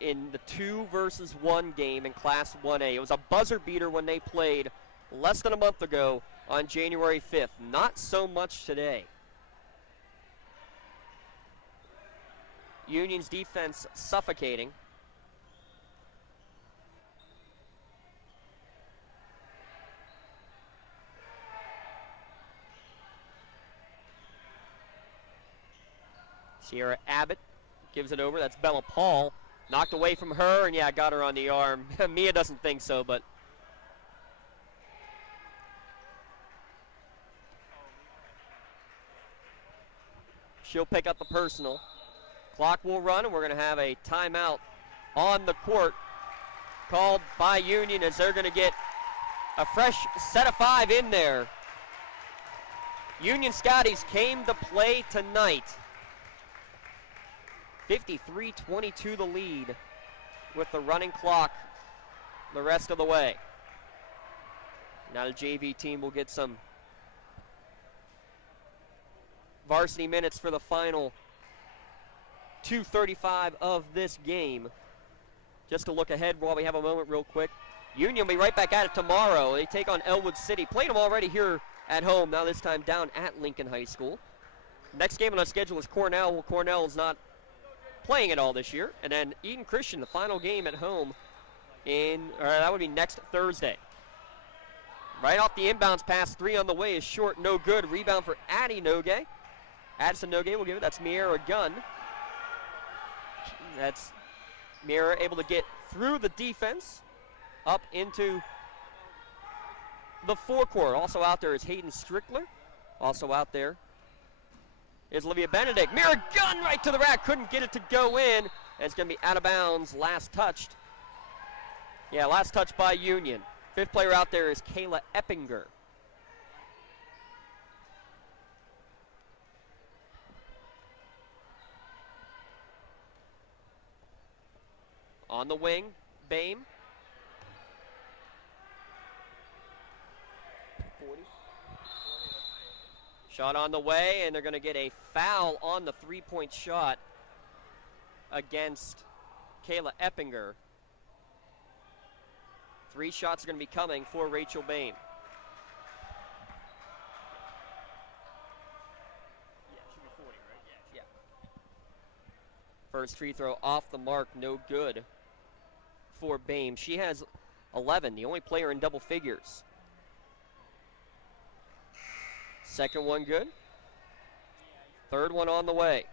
in the 2 versus 1 game in Class 1A. It was a buzzer beater when they played less than a month ago on January 5th. Not so much today. Union's defense suffocating. Sierra Abbott gives it over. That's Bella Paul. Knocked away from her, and yeah, got her on the arm. Mia doesn't think so, but she'll pick up the personal. Clock will run, and we're going to have a timeout on the court called by Union as they're going to get a fresh set of 5 in there. Union Scotties came to play tonight. 53-22 the lead with the running clock the rest of the way. Now the JV team will get some varsity minutes for the final 2:35 of this game. Just to look ahead while we have a moment real quick. Union will be right back at it tomorrow. They take on Elwood City. Played them already here at home, now this time down at Lincoln High School. Next game on our schedule is Cornell. Well, Cornell is not playing at all this year. And then Eden Christian, the final game at home that would be next Thursday. Right off the inbounds pass, 3 on the way is short, no good. Rebound for Addie Nogue. Addison Nogue will give it. That's Miera Gunn. That's Miera able to get through the defense up into the forecourt. Also out there is Hayden Strickler. Also out there is Olivia Benedict. Miera Gunn right to the rack. Couldn't get it to go in. And it's going to be out of bounds. Last touch by Union. Fifth player out there is Kayla Eppinger. On the wing, Bame. 40. Shot on the way, and they're going to get a foul on the three-point shot against Kayla Eppinger. 3 shots are going to be coming for Rachel Bame. Yeah. First free throw off the mark, no good for Bame. She has 11, the only player in double figures. Second one good. Third one on the way.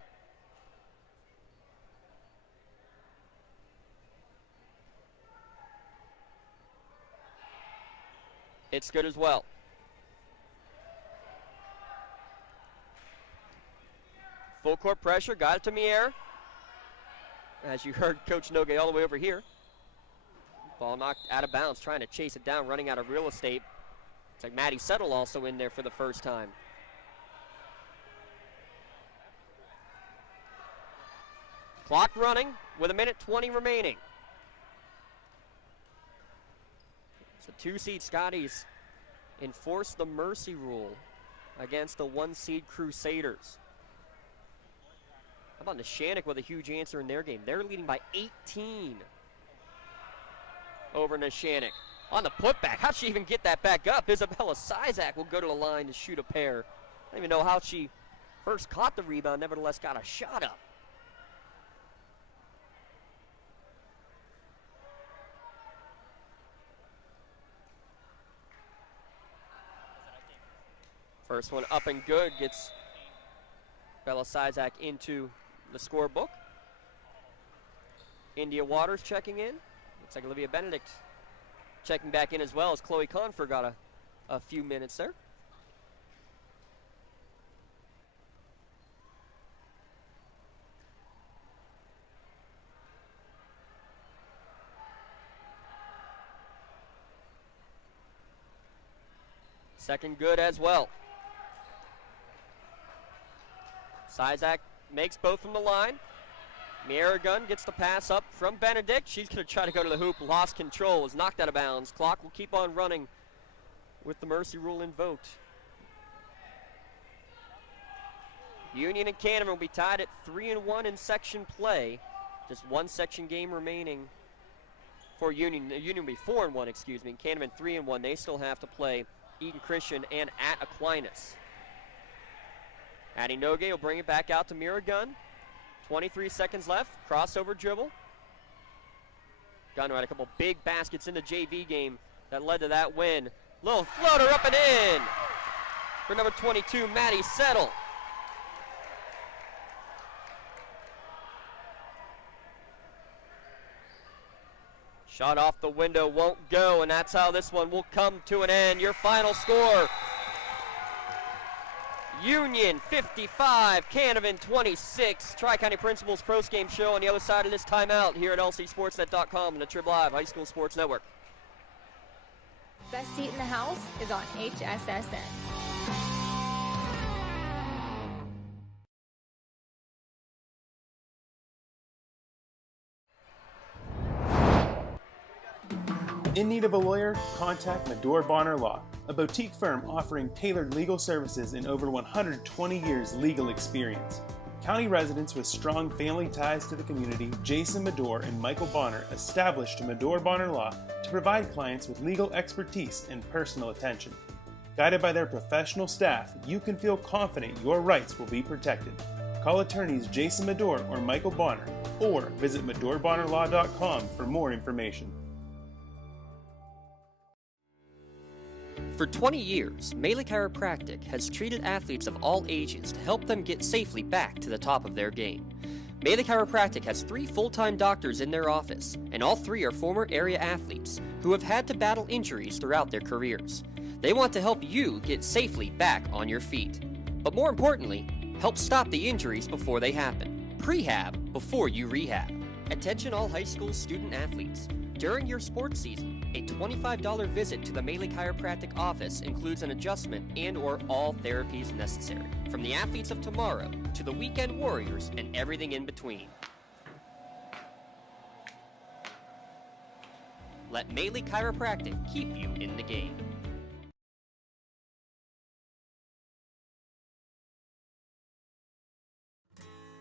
It's good as well. Full court pressure, got it to Mier. As you heard Coach Nogue all the way over here. Ball knocked out of bounds, trying to chase it down, running out of real estate. It's like Maddie Settle also in there for the first time. Clock running with 1:20 remaining. So 2-seed Scotties enforce the mercy rule against the 1-seed Crusaders. How about Neshannock with a huge answer in their game? They're leading by 18 over Neshannock. On the putback, how'd she even get that back up? Isabella Sizak will go to the line to shoot a pair. I don't even know how she first caught the rebound, nevertheless got a shot up. First one up and good, gets Bella Sizak into the scorebook. India Waters checking in. Looks like Olivia Benedict checking back in as well, as Chloe Confer got a few minutes there. Second good as well. Sizak makes both from the line. Mieragun gets the pass up from Benedict. She's going to try to go to the hoop. Lost control. Is knocked out of bounds. Clock will keep on running with the mercy rule invoked. Union and Canevin will be tied at 3-1 in section play. Just one section game remaining for Union. Union will be 4-1, excuse me. Canevin 3-1. They still have to play Eaton Christian and at Aquinas. Addie Nogue will bring it back out to Mieragun. 23 seconds left. Crossover dribble. Gunner had a couple big baskets in the JV game that led to that win. Little floater up and in for number 22, Maddie Settle. Shot off the window, won't go, and that's how this one will come to an end. Your final score: Union 55, Canevin 26. Tri-County Principals Postgame show on the other side of this timeout here at lcsportsnet.com and the Trib Live High School Sports Network. Best seat in the house is on HSSN. In need of a lawyer? Contact Medore Bonner Law, a boutique firm offering tailored legal services and over 120 years legal experience. County residents with strong family ties to the community, Jason Medore and Michael Bonner, established Medore Bonner Law to provide clients with legal expertise and personal attention. Guided by their professional staff, you can feel confident your rights will be protected. Call attorneys Jason Medore or Michael Bonner, or visit MedoreBonnerLaw.com for more information. For 20 years, Melee Chiropractic has treated athletes of all ages to help them get safely back to the top of their game. Melee Chiropractic has 3 full-time doctors in their office, and all 3 are former area athletes who have had to battle injuries throughout their careers. They want to help you get safely back on your feet. But more importantly, help stop the injuries before they happen. Prehab before you rehab. Attention all high school student athletes. During your sports season, A $25 visit to the Maley Chiropractic office includes an adjustment and/or all therapies necessary, from the athletes of tomorrow to the weekend warriors and everything in between. Let Maley Chiropractic keep you in the game.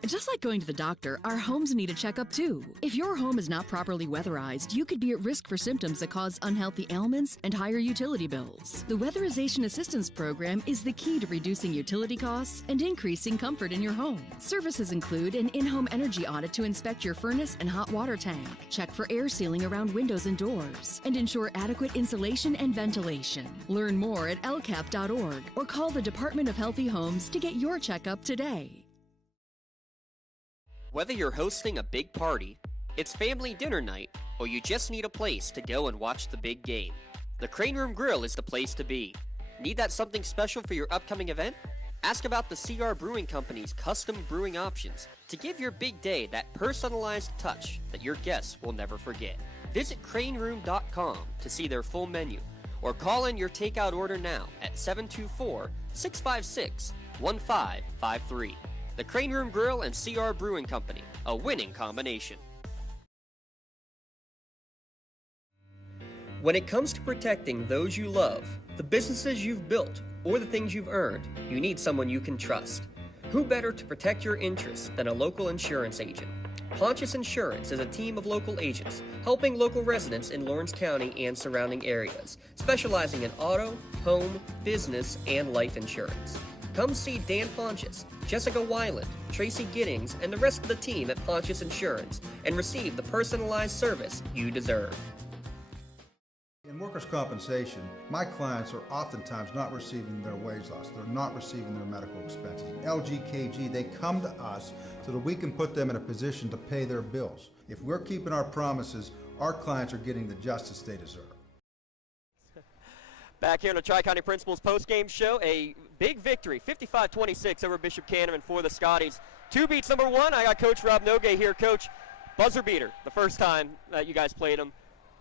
Just like going to the doctor, our homes need a checkup too. If your home is not properly weatherized, you could be at risk for symptoms that cause unhealthy ailments and higher utility bills. The Weatherization Assistance Program is the key to reducing utility costs and increasing comfort in your home. Services include an in-home energy audit to inspect your furnace and hot water tank, check for air sealing around windows and doors, and ensure adequate insulation and ventilation. Learn more at lcap.org or call the Department of Healthy Homes to get your checkup today. Whether you're hosting a big party, it's family dinner night, or you just need a place to go and watch the big game, the Crane Room Grill is the place to be. Need that something special for your upcoming event? Ask about the CR Brewing Company's custom brewing options to give your big day that personalized touch that your guests will never forget. Visit craneroom.com to see their full menu, or call in your takeout order now at 724-656-1553. The Crane Room Grill and CR Brewing Company, a winning combination. When it comes to protecting those you love, the businesses you've built, or the things you've earned, you need someone you can trust. Who better to protect your interests than a local insurance agent? Pontius Insurance is a team of local agents helping local residents in Lawrence County and surrounding areas, specializing in auto, home, business, and life insurance. Come see Dan Pontius, Jessica Weiland, Tracy Giddings, and the rest of the team at Pontius Insurance and receive the personalized service you deserve. In workers' compensation, my clients are oftentimes not receiving their wage loss. They're not receiving their medical expenses. LGKG, they come to us so that we can put them in a position to pay their bills. If we're keeping our promises, our clients are getting the justice they deserve. Back here on the Tri-County Principals post-game show, a big victory, 55-26 over Bishop Canevin for the Scotties. 2 beats number 1. I got Coach Rob Nogue here. Coach, buzzer beater, the first time that you guys played them.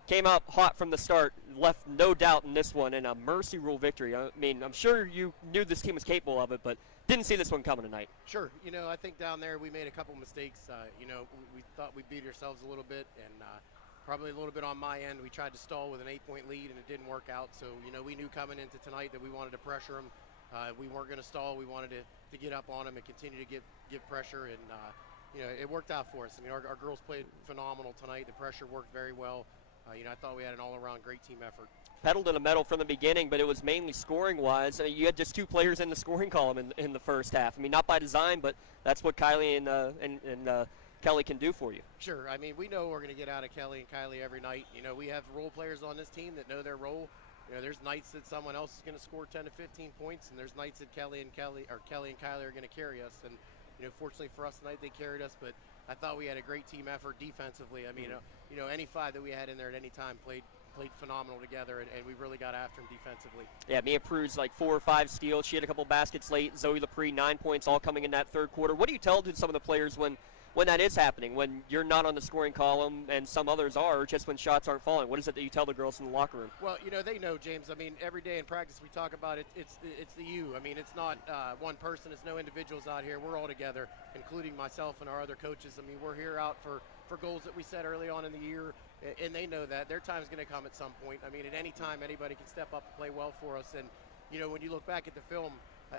Came out hot from the start, left no doubt in this one, and a mercy rule victory. I mean, I'm sure you knew this team was capable of it, but didn't see this one coming tonight. Sure. You know, I think down there we made a couple mistakes. You know, we thought we beat ourselves a little bit, and probably a little bit on my end. We tried to stall with an 8-point lead, and it didn't work out. So, you know, we knew coming into tonight that we wanted to pressure them. We weren't going to stall. We wanted to get up on them and continue to give pressure, and, you know, it worked out for us. I mean, our girls played phenomenal tonight. The pressure worked very well. You know, I thought we had an all-around great team effort. Pedal to the metal from the beginning, but it was mainly scoring-wise. You had just 2 players in the scoring column in the first half. I mean, not by design, but that's what Kylie and Kelly can do for you. Sure. I mean, we know we're going to get out of Kelly and Kylie every night. You know, we have role players on this team that know their role. You know, there's nights that someone else is going to score 10 to 15 points, and there's nights that Kelly and Kylie are going to carry us. And, you know, fortunately for us tonight, they carried us, but I thought we had a great team effort defensively. I mean, you know, any 5 that we had in there at any time played phenomenal together, and we really got after them defensively. Yeah, Mia Prude's like 4 or 5 steals. She had a couple baskets late. Zoe Lepre, 9 points, all coming in that third quarter. What do you tell to some of the players when that is happening, when you're not on the scoring column and some others are, just when shots aren't falling? What is it that you tell the girls in the locker room? Well, you know, they know, James. I mean, every day in practice we talk about it. It's the you. I mean, it's not one person. It's no individuals out here. We're all together, including myself and our other coaches. I mean, we're here out for goals that we set early on in the year, and they know that. Their time's going to come at some point. I mean, at any time, anybody can step up and play well for us. And, you know, when you look back at the film,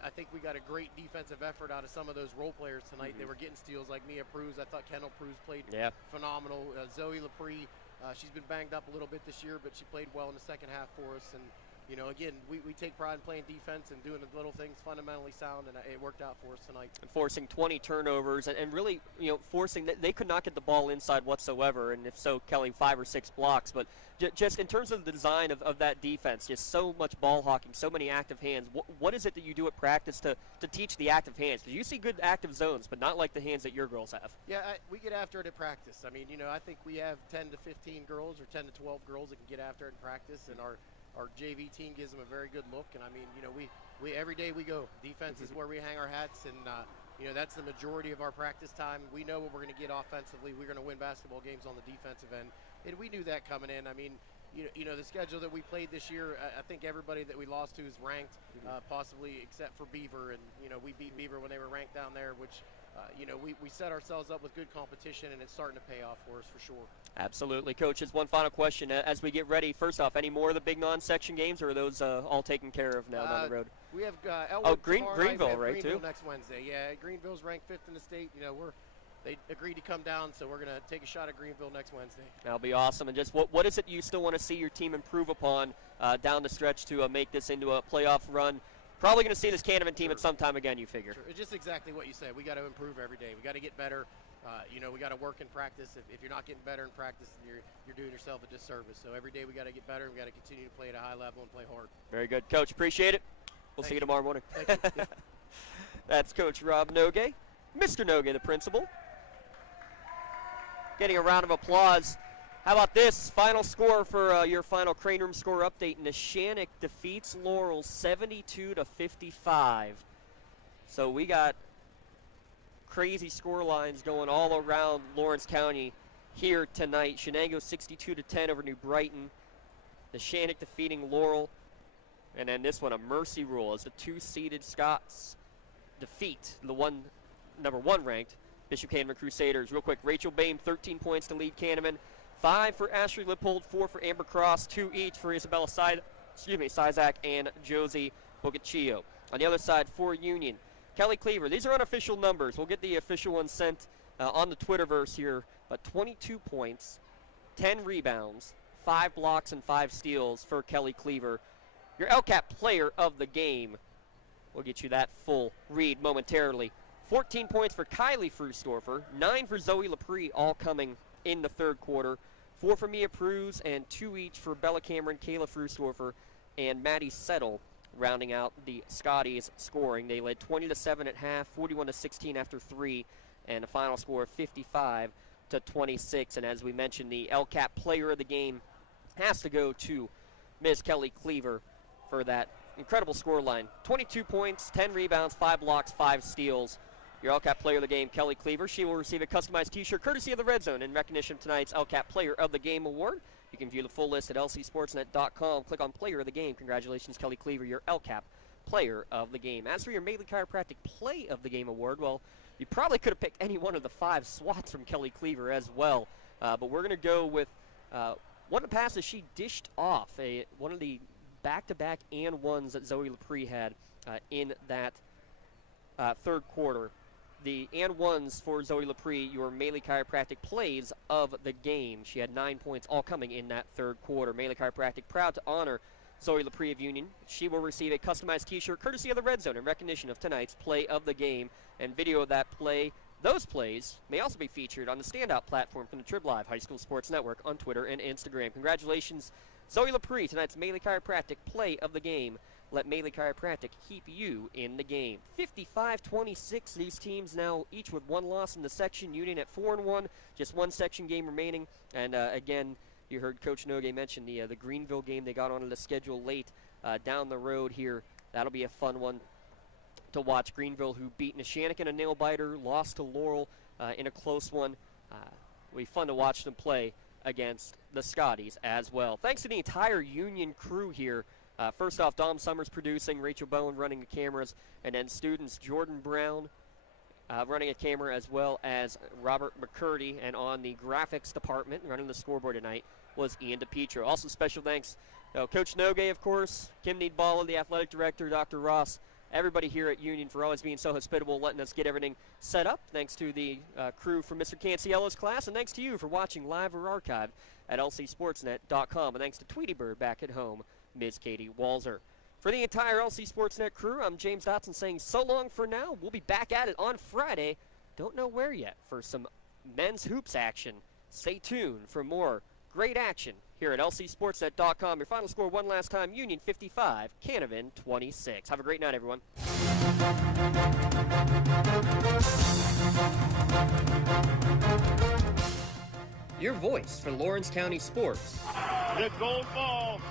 I think we got a great defensive effort out of some of those role players tonight. They were getting steals like Mia Pruz. I thought Kendall Pruz played phenomenal. Zoe Lepre, she's been banged up a little bit this year, but she played well in the second half for us. And, you know, again, we take pride in playing defense and doing the little things fundamentally sound, and it worked out for us tonight. And forcing 20 turnovers and really, you know, forcing that they could not get the ball inside whatsoever, and if so, Kelly 5 or 6 blocks. But just in terms of the design of that defense, just so much ball hawking, so many active hands. What is it that you do at practice to teach the active hands? Because you see good active zones, but not like the hands that your girls have. Yeah, we get after it at practice. I mean, you know, I think we have 10 to 15 girls or 10 to 12 girls that can get after it in practice, and our JV team gives them a very good look. And I mean, you know, we every day we go. Defense is where we hang our hats, and you know, that's the majority of our practice time. We know what we're going to get offensively. We're going to win basketball games on the defensive end, and we knew that coming in. I mean, you know, the schedule that we played this year, I think everybody that we lost to is ranked, possibly except for Beaver. And, you know, we beat Beaver when they were ranked down there, which, you know, we set ourselves up with good competition, and it's starting to pay off for us for sure. Absolutely. Coaches, one final question as we get ready. First off, any more of the big non-section games, or are those all taken care of now down the road? We have Elwood Greenville, right, Greenville too? next Wednesday. Yeah, Greenville's ranked 5th in the state. You know, they agreed to come down, so we're going to take a shot at Greenville next Wednesday. That'll be awesome. And just what is it you still want to see your team improve upon down the stretch to make this into a playoff run? Probably going to see this Canevin team at some time again, you figure. Sure. It's just exactly what you said. We got to improve every day. We got to get better. You know, we got to work in practice. If you're not getting better in practice, then you're doing yourself a disservice. So every day we got to get better. We got to continue to play at a high level and play hard. Very good, Coach. Appreciate it. We'll see you tomorrow morning. Thank you. That's Coach Rob Nogue, Mr. Nogue, the principal. Getting a round of applause. How about this? Final score for your final Crane Room score update. Neshannock defeats Laurel 72-55. So we got crazy score lines going all around Lawrence County here tonight. Shenango 62-10 over New Brighton. Neshannock defeating Laurel. And then this one, a mercy rule as the 2-seeded Scots defeat the number 1 ranked Bishop Canevin Crusaders. Real quick, Rachel Bain, 13 points to lead Canevin. 5 for Ashley Lippold, 4 for Amber Cross, 2 each for Isabella Sizak and Josie Bocaccio. On the other side, for Union, Kelly Cleaver. These are unofficial numbers. We'll get the official ones sent on the Twitterverse here. But 22 points, 10 rebounds, 5 blocks, and 5 steals for Kelly Cleaver. Your LCAP player of the game. We'll get you that full read momentarily. 14 points for Kylie Frustorfer, 9 for Zoe Lepre, all coming in the third quarter. 4 for Mia Pruz, and 2 each for Bella Cameron, Kayla Frustorfer, and Maddie Settle, rounding out the Scotties scoring. They led 20-7 at half, 41-16 after 3, and a final score of 55-26. And as we mentioned, the LCAP player of the game has to go to Ms. Kelly Cleaver for that incredible scoreline. 22 points, 10 rebounds, 5 blocks, 5 steals. Your LCAP player of the game, Kelly Cleaver. She will receive a customized t-shirt courtesy of the Red Zone in recognition of tonight's LCAP Player of the Game award. You can view the full list at lcsportsnet.com. Click on Player of the Game. Congratulations, Kelly Cleaver, your LCAP Player of the Game. As for your Mailey Chiropractic Play of the Game award, well, you probably could have picked any one of the 5 swats from Kelly Cleaver as well. But we're going to go with one of the passes she dished off, one of the back-to-back and ones that Zoe Lepre had in that third quarter. The and ones for Zoe Lepre, your Mailey Chiropractic plays of the game. She had 9 points, all coming in that third quarter. Mailey Chiropractic proud to honor Zoe Lepre of Union. She will receive a customized t-shirt courtesy of the Red Zone in recognition of tonight's play of the game. And video of that play, those plays, may also be featured on the standout platform from the Trib Live High School Sports Network on Twitter and Instagram. Congratulations, Zoe Lepre, tonight's Mailey Chiropractic play of the game. Let Mailey Chiropractic keep you in the game. 55-26, these teams now each with 1 loss in the section. Union at 4-1, just 1 section game remaining. And again, you heard Coach Nogue mention the Greenville game. They got onto the schedule late down the road here. That'll be a fun one to watch. Greenville, who beat Neshannock in a nail-biter, lost to Laurel in a close one. It'll be fun to watch them play against the Scotties as well. Thanks to the entire Union crew here. First off, Dom Summers producing, Rachel Bowen running the cameras, and then students Jordan Brown running a camera, as well as Robert McCurdy. And on the graphics department, running the scoreboard tonight, was Ian DePietro. Also special thanks, Coach Nogue, of course, Kim Needballa, the athletic director, Dr. Ross, everybody here at Union for always being so hospitable, letting us get everything set up. Thanks to the crew from Mr. Canciello's class, and thanks to you for watching live or archived at lcsportsnet.com. And thanks to Tweety Bird back at home, Ms. Katie Walzer. For the entire LC Sportsnet crew, I'm James Dotson saying so long for now. We'll be back at it on Friday. Don't know where yet for some men's hoops action. Stay tuned for more great action here at lcsportsnet.com. Your final score one last time, Union 55, Canevin 26. Have a great night, everyone. Your voice for Lawrence County sports. The gold ball